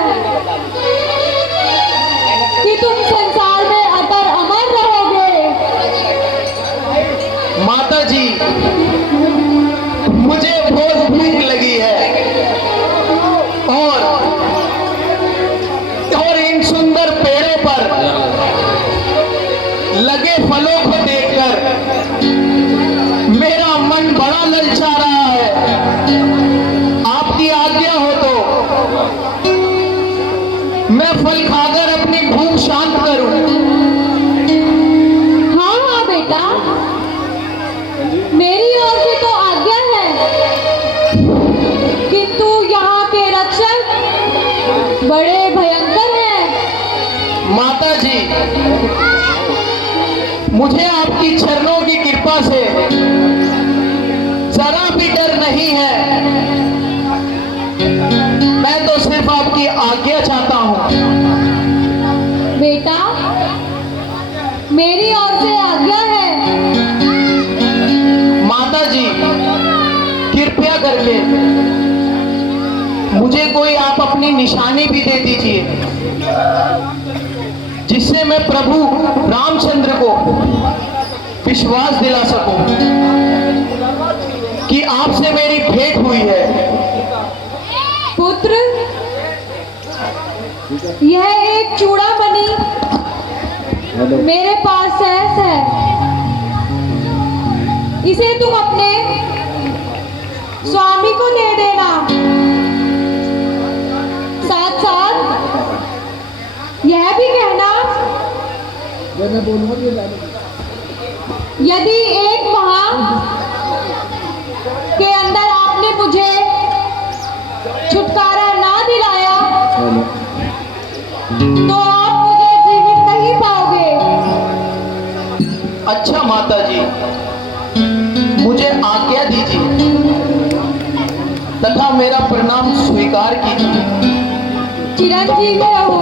कि तुम संसार में अतर अमर रहोगे। माता जी, मुझे बहुत भूख लगी है और इन सुंदर पेड़ों पर लगे फलों को देखकर मेरा मन बड़ा ललचा रहा है। आपकी आज्ञा हो तो मैं फल खाकर अपनी भूख शांत करूं। हाँ हाँ बेटा, मेरी ओर से तो आज्ञा है, किंतु यहाँ के रक्षक बड़े भयंकर हैं। माता जी, मुझे आपकी चरणों की कृपा से जरा भी डर नहीं है। मैं तो सिर्फ आपकी आज्ञा चाहता हूं। बेटा, मेरी ओर से आज्ञा है। माता जी, कृपया करके मुझे कोई आप अपनी निशानी भी दे दीजिए, जिससे मैं प्रभु रामचंद्र को विश्वास दिला सकूं कि आपसे मेरी भेंट हुई है। पुत्र, यह एक चूड़ामणि मेरे पास सहज है। इसे तुम अपने स्वामी को दे देना। साथ साथ यह भी कहना, यदि एक माह के अंदर आपने मुझे छुटकारा ना दिलाया तो आप मुझे जीवित नहीं पाओगे। अच्छा माता जी, मुझे आज्ञा दीजिए तथा मेरा प्रणाम स्वीकार कीजिए। चिरंजीवी रहो।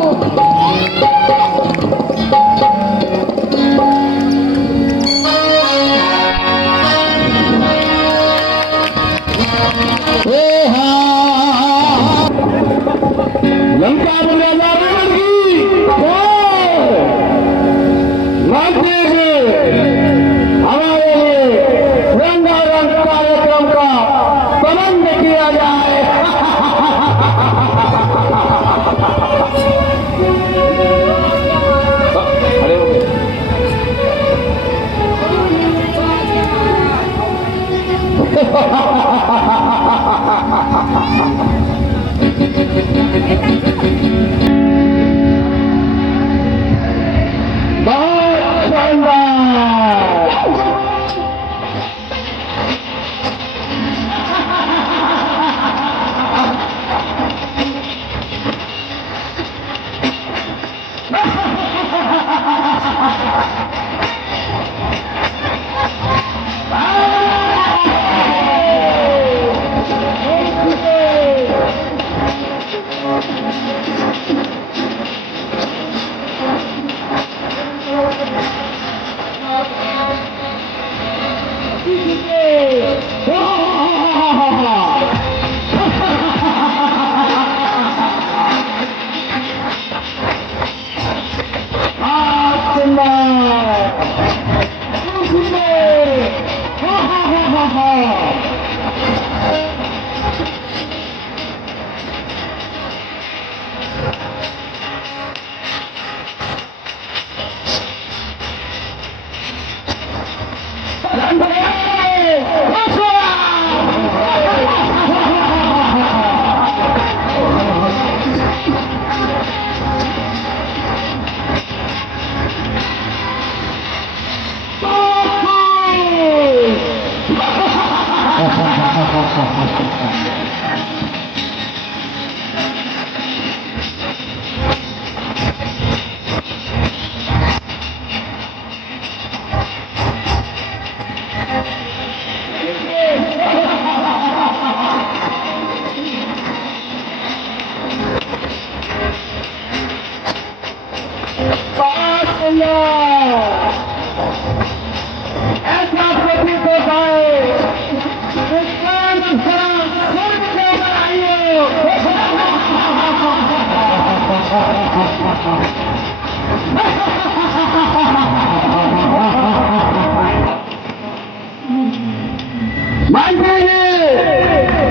मानते हैं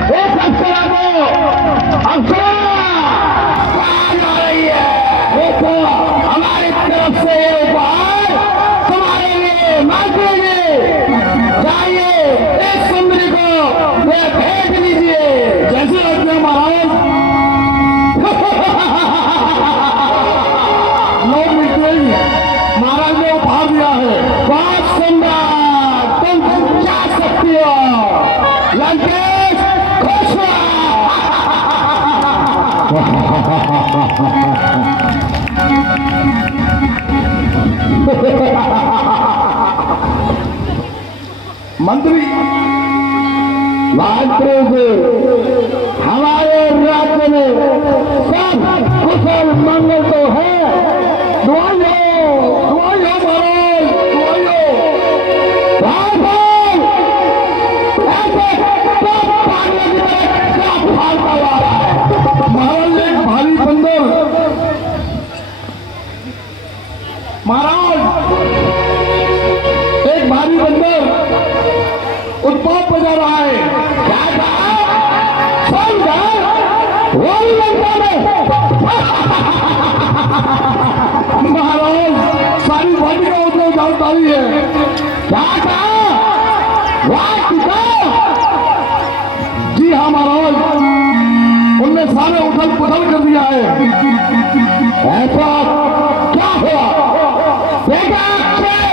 इस अप्सरा को, अप्सरा कहाँ जा रही है? देखो हमारी तरफ से ये उपहार तुम्हारे लिए मानते हैं, जाइए इस सुंदरी को ये भेज दीजिए। जैसे रखते महाराज। लोग मिलते महाराज ने उपहार दिया है, बहुत सुंदर, तुम जा सकती हो। लंकेश खुश हुआ। मंत्री हमारे राज्य में सब कुशल मंगल तो है। दुआइयो दुआइयो महाराज, दुआइयो। महाराज एक भारी बंदर, महाराज एक भारी बंदर उत्पाद बजा रहा है। क्या कहा? वही लंका में। महाराज सारी वाटिका उतना जानकारी है। क्या कहा? वाटिका? जी हाँ महाराज, उनने सारे उथल पुथल कर दिया है। ऐसा क्या हुआ? बेटा अक्षय,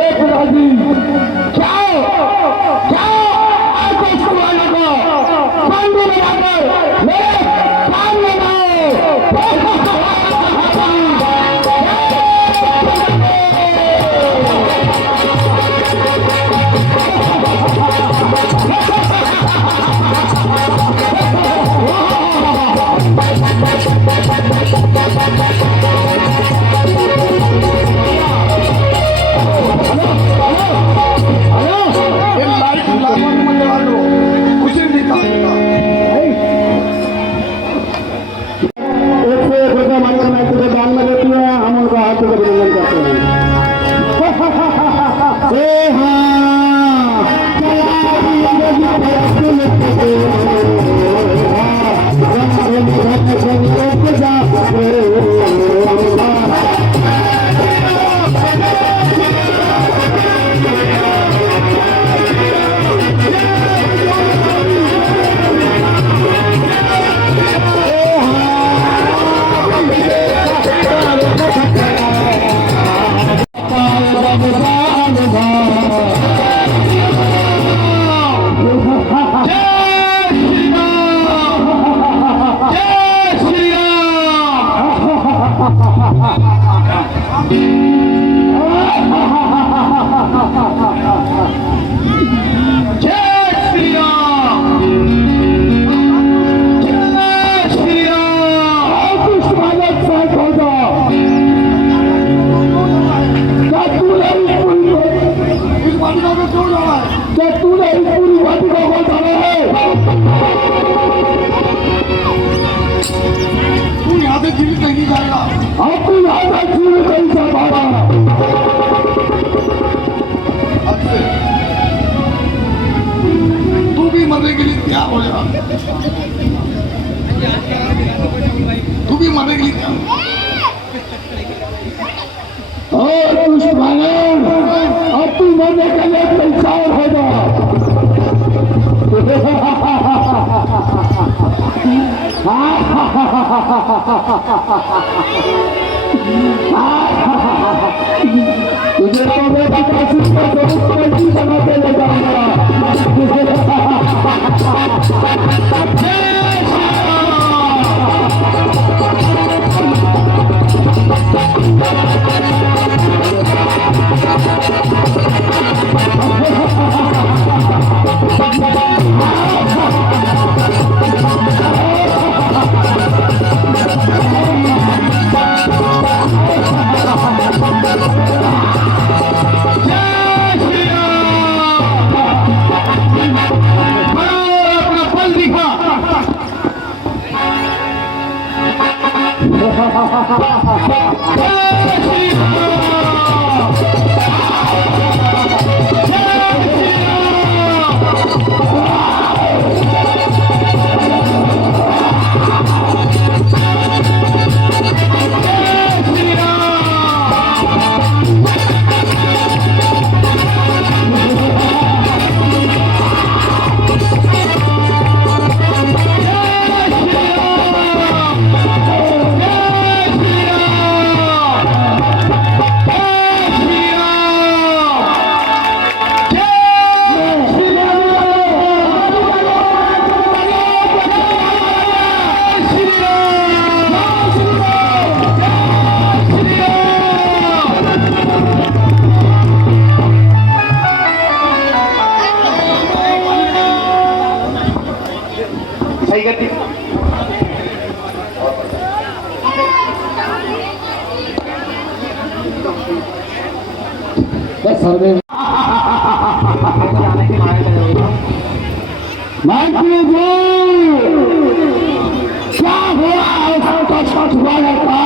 एक राजी जाओ जाओ, आज इस कुआने को पांडु लगाकर मेरे सामने लाओ। तू भी मरने के लिए और दुष्ट भागन, अब तू मरने के लिए तैयार होगा। तुझे तो मैं काशी का स्वरूप बनाते ले जाऊंगा। अपना बल दिखा। सही गति सर्वे क्या हुआ उसको छठ वाले का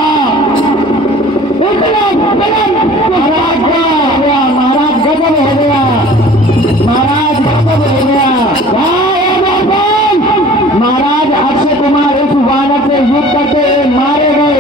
महाराज गजब हो गया, महाराज गजब हो गया। महाराज अक्षय कुमार इस वानर से युद्ध करते हुए मारे गए।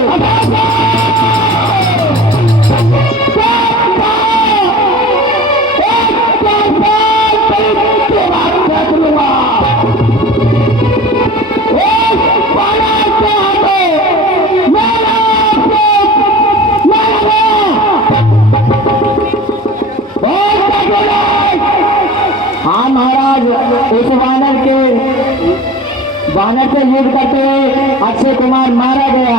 हाँ महाराज, इस वानर से युद्ध करते हुए अक्षय कुमार मारा गया।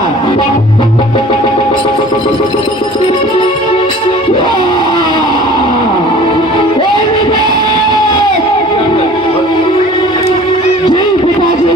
जी पिताजी,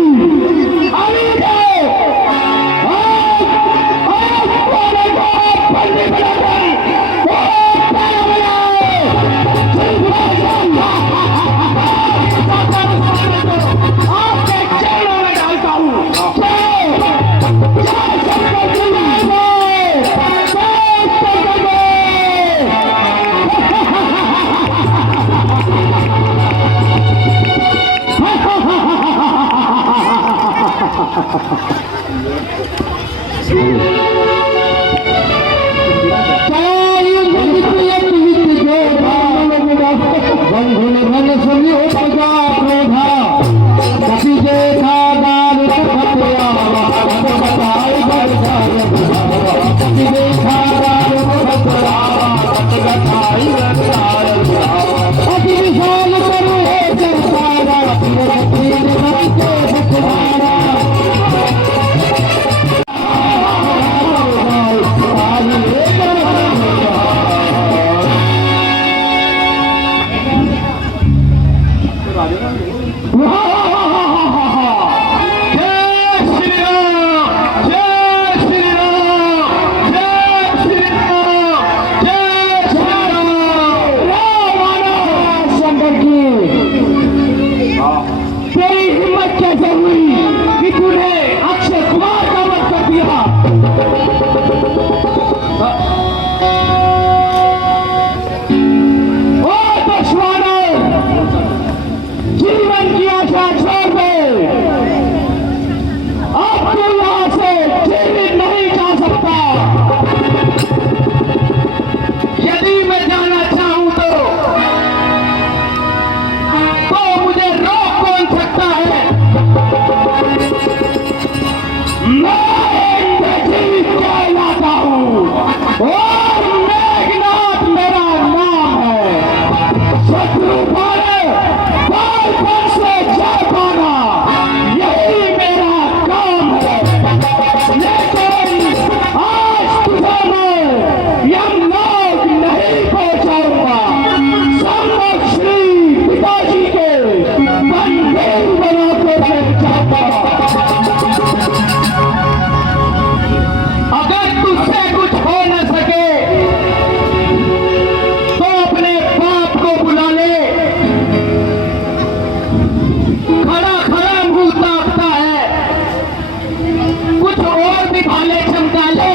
कुछ और और दिखा ले चमका ले,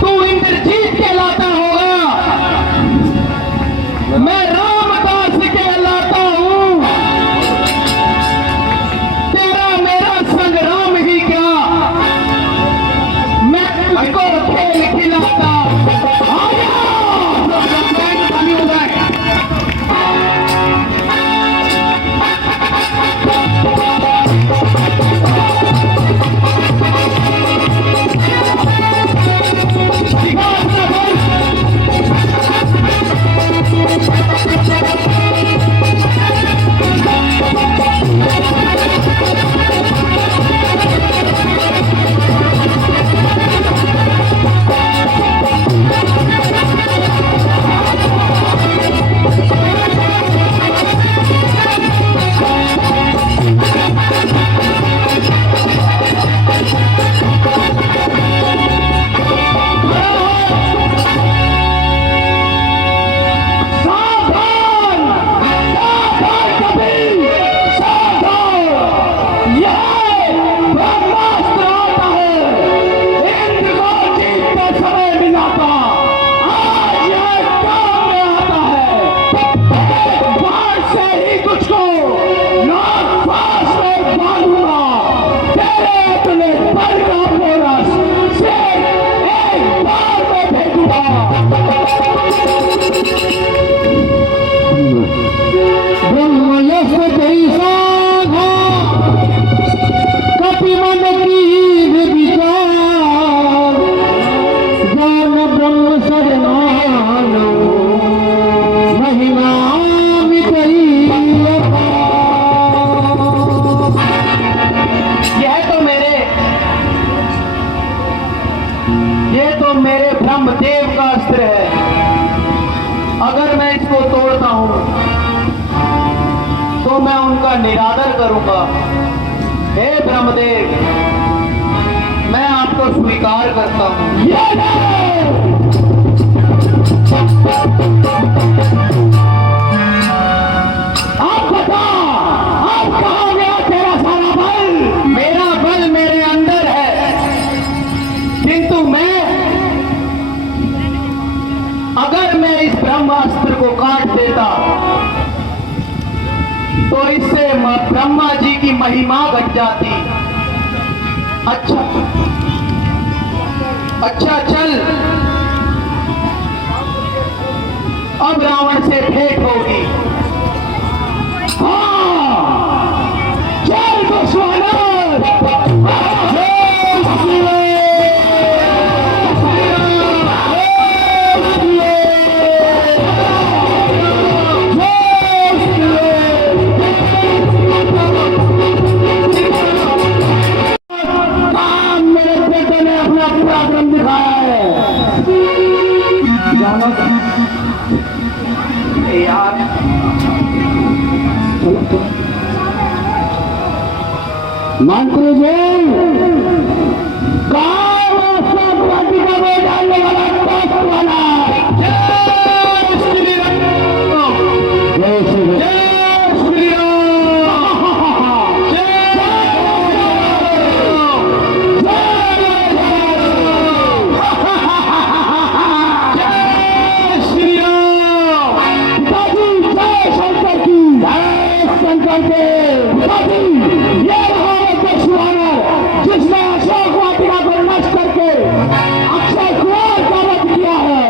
तू इंद्रजीत कहलाता होगा, मैं रामदास कहलाता हूं। तेरा मेरा संग्राम ही क्या, मैं तुझको खेल खिलाता। मेरे ब्रह्मदेव का अस्त्र है, अगर मैं इसको तोड़ता हूं तो मैं उनका निरादर करूंगा। हे ब्रह्मदेव, मैं आपको स्वीकार करता हूं। आप बता, आप कहां गया तेरा सारा बल? मेरा बल मेरे अंदर है, किंतु अगर मैं इस ब्रह्मास्त्र को काट देता तो इससे ब्रह्मा जी की महिमा घट जाती। अच्छा चल, अब रावण से भेंट होगी। हाँ, चल दुश्मन। मंत्री जी, डालने वाला टॉप वाला। जय श्री राम, जय श्री राम, जय श्री राम, जय श्री राम। पिताजी जय शंकर की, जय शंकर के। पिताजी ये जिसने अशोक वाटिका को नष्ट करके अक्षय कुमार का वध किया है।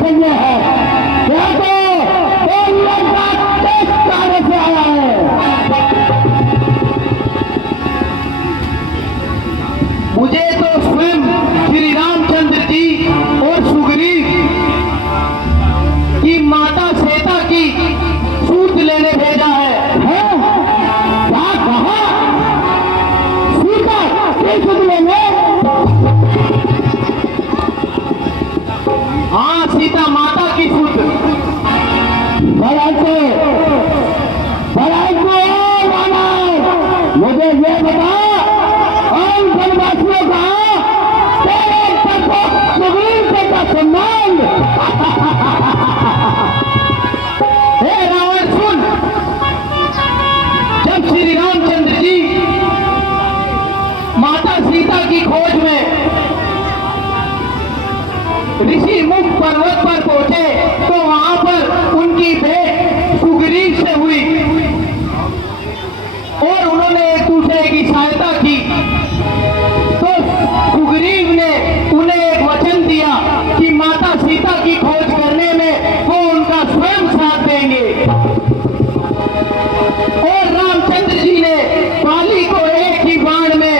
संजय है, या तो लंका किस कार्य से आया है। मुझे तो स्वयं श्री रामचंद्र जी और सुग्रीव की माता सीता की सूत लेने भेजा है। हैं? क्या कहा? सीता की सूत लेने? हाँ, सीता माता की सूत। मुझे ये बता, और वनवासियों का तेरे तरफ सुग्रीव से का संबंध? हे रावण सुन, जब श्री रामचंद्र जी माता सीता की खोज में ऋषि मुख पर्वत पर पहुंचे तो वहां पर उनकी भेंट सुग्रीव से हुई और उन्होंने एक दूसरे की सहायता की। तो सुग्रीव ने उन्हें एक वचन दिया कि माता सीता की खोज करने में वो उनका स्वयं साथ देंगे। और रामचंद्र जी ने बाली को एक ही बाण में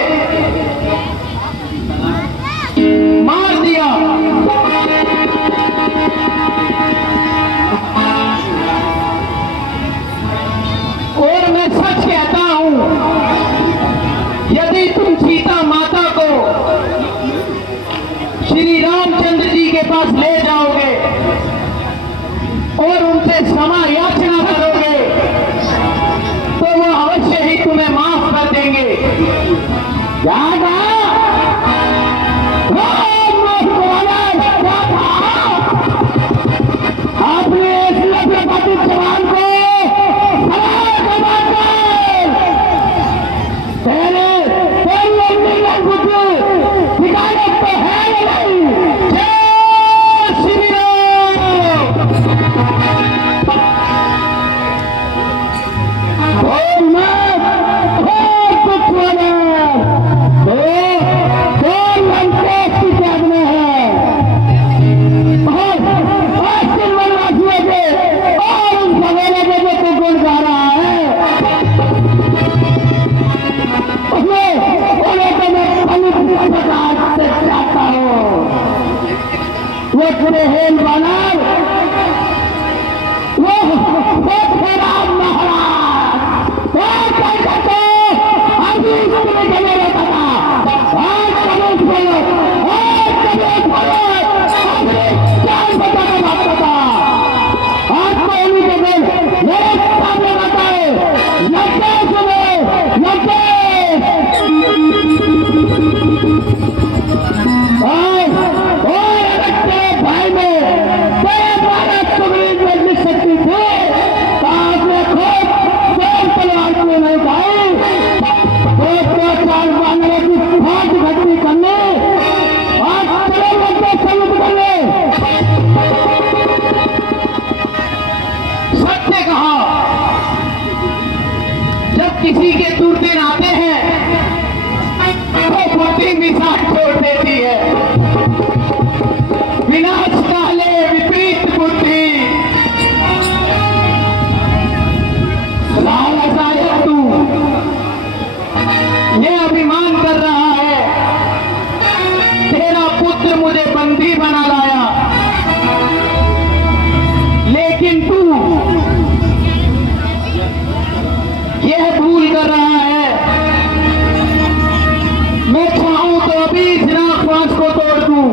मार दिया। और मैं सच कहता हूं, यदि तुम सीता माता को श्री रामचंद्र जी के पास ले जाओगे और उनसे क्षमा याचना करोगे तो वो अवश्य ही तुम्हें माफ कर देंगे। आपने इस लड़की जवान को हेल बानर वो राम महाराज अभी इसमें चले रहता था। आज कभी बोलो, आज कभी बोलो, अपने जान बचाना भागता था। आज तो उन्हीं के दिल मेरे सामने रहता है। लड़के सुने, लड़के भाई में तेरे द्वारा सुग्रीव में लिख सकती थी तो आपने खुद स्वयं तलवार क्यों नहीं उठाई? तो चार बानरों की फांस घटनी करने आज चले लगते सलूट करने। सत्य कहा, जब किसी के दुर्दिन आते हैं तो बुद्धि भी साथ छोड़ देती है। विनाश काले विपरीत बुद्धि, शायद तू ये अभिमान कर रहा है तेरा पुत्र मुझे बंदी बना लाया, लेकिन तू यह भूल कर रहा है मैं चाहूं तो अभी इस नागपाश को तोड़ दूं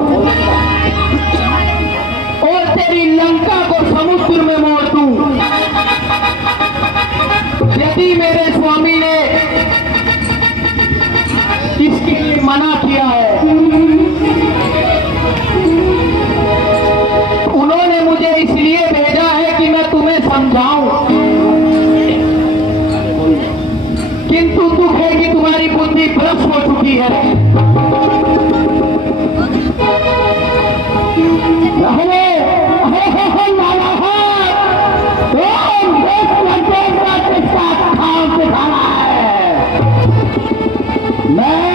और तेरी लंका को समुद्र में मोड़ दूं। यदि मेरे स्वामी ने इसके लिए मना किया है, उन्होंने मुझे इसलिए भेजा है कि मैं तुम्हें समझाऊं, किंतु दुख है कि तुम्हारी बुद्धि भ्रष्ट हो चुकी है। मैं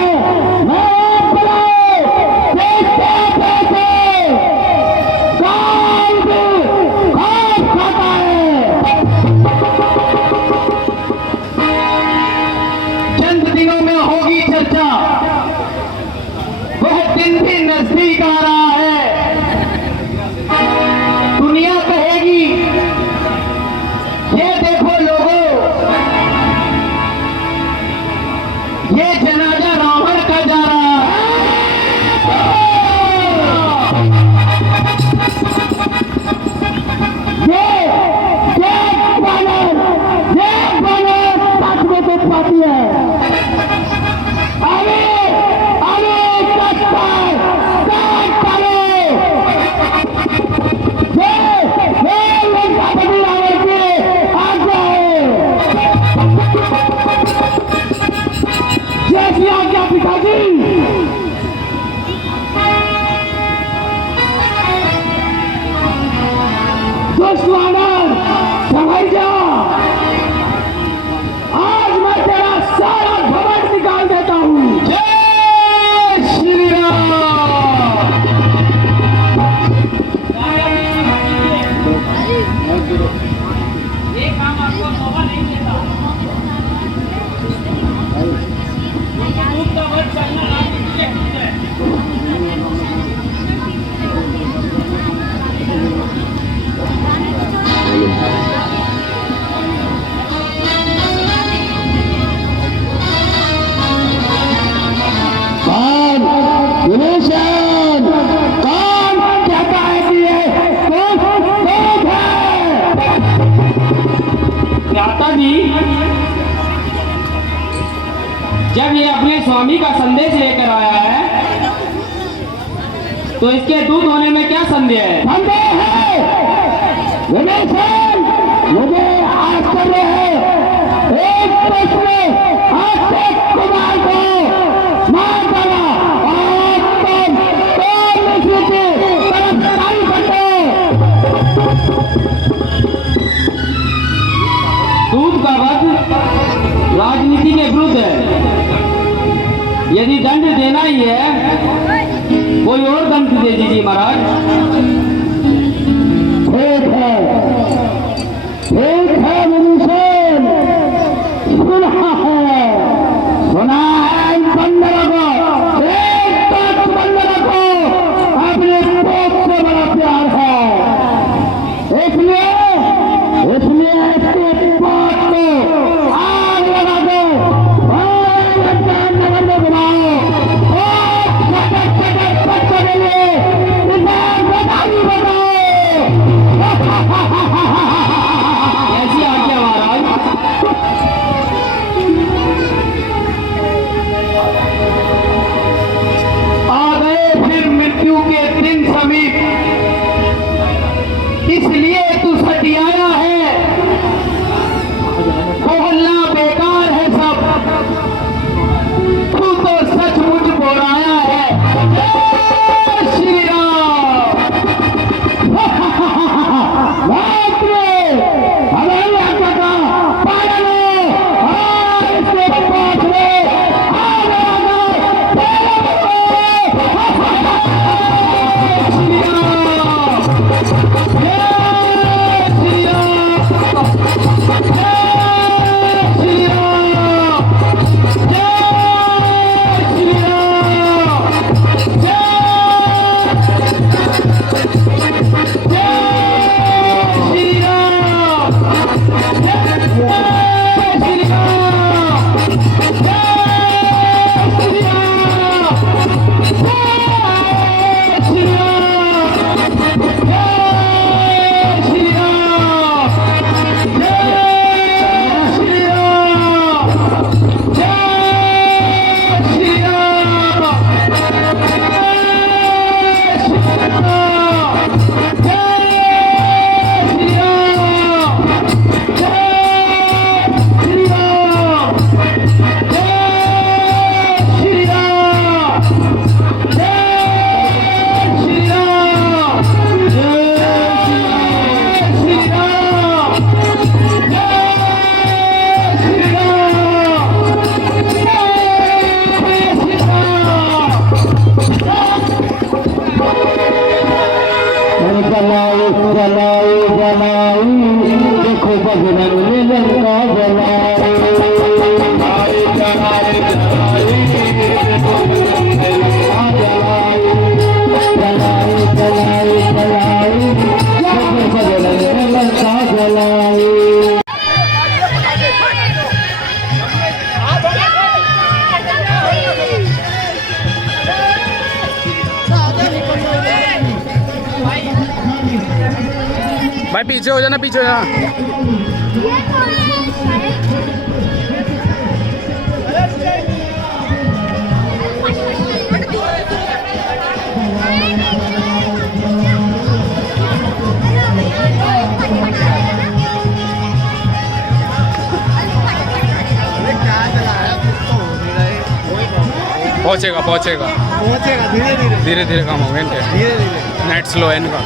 दुश्मन समझ जा, आज मैं तेरा सारा घमंड निकाल देता हूँ। जय श्री राम। ये काम आपको शोभा नहीं देता। तो बस चलना जब ये अपने स्वामी का संदेश लेकर आया है तो इसके दूत होने में क्या संदेह है? संदेह है विभीषण, मुझे आश्चर्य है। एक प्रश्न आपके कुमार को मार डाला और तुम मिश्र की तरफदारी करते। दूत का वध राजनीति के विरुद्ध है। यदि दंड देना ही है कोई और दंड दे दीजिए महाराज। ठीक है विभीषण, सुना है इन बंदरों को, एक तो बंदरों को अपने पेट से बड़ा प्यार है, इसलिए इसके पेट को आग लगा दो और नगर में घुमाओ और छटक बच्चों के लिए इन्हें बधाई बताओ। कैसी आज्ञा महाराज? आ गए फिर मृत्यु के दिन समीप, इसलिए तू सटियाया है, बोलना बेकार है सब, तू तो सचमुच बोलाया है। जय श्री राम। हमारी आज्ञा का पालन हो और इसके पास में आगे भाई पीछे हो जाना, पीछे हो जाना। पहुंचेगा पहुंचेगा पहुंचेगा धीरे धीरे धीरे धीरे काम होगा इनके, धीरे धीरे नेट स्लो है इनका।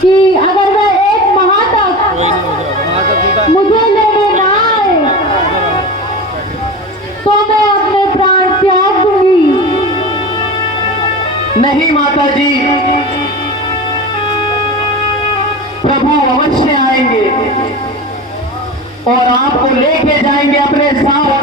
कि अगर वह एक माह तक मुझे लेने ना आए तो मैं अपने प्राण त्याग दूंगी। नहीं माता जी, प्रभु अवश्य आएंगे और आपको लेके जाएंगे अपने साथ।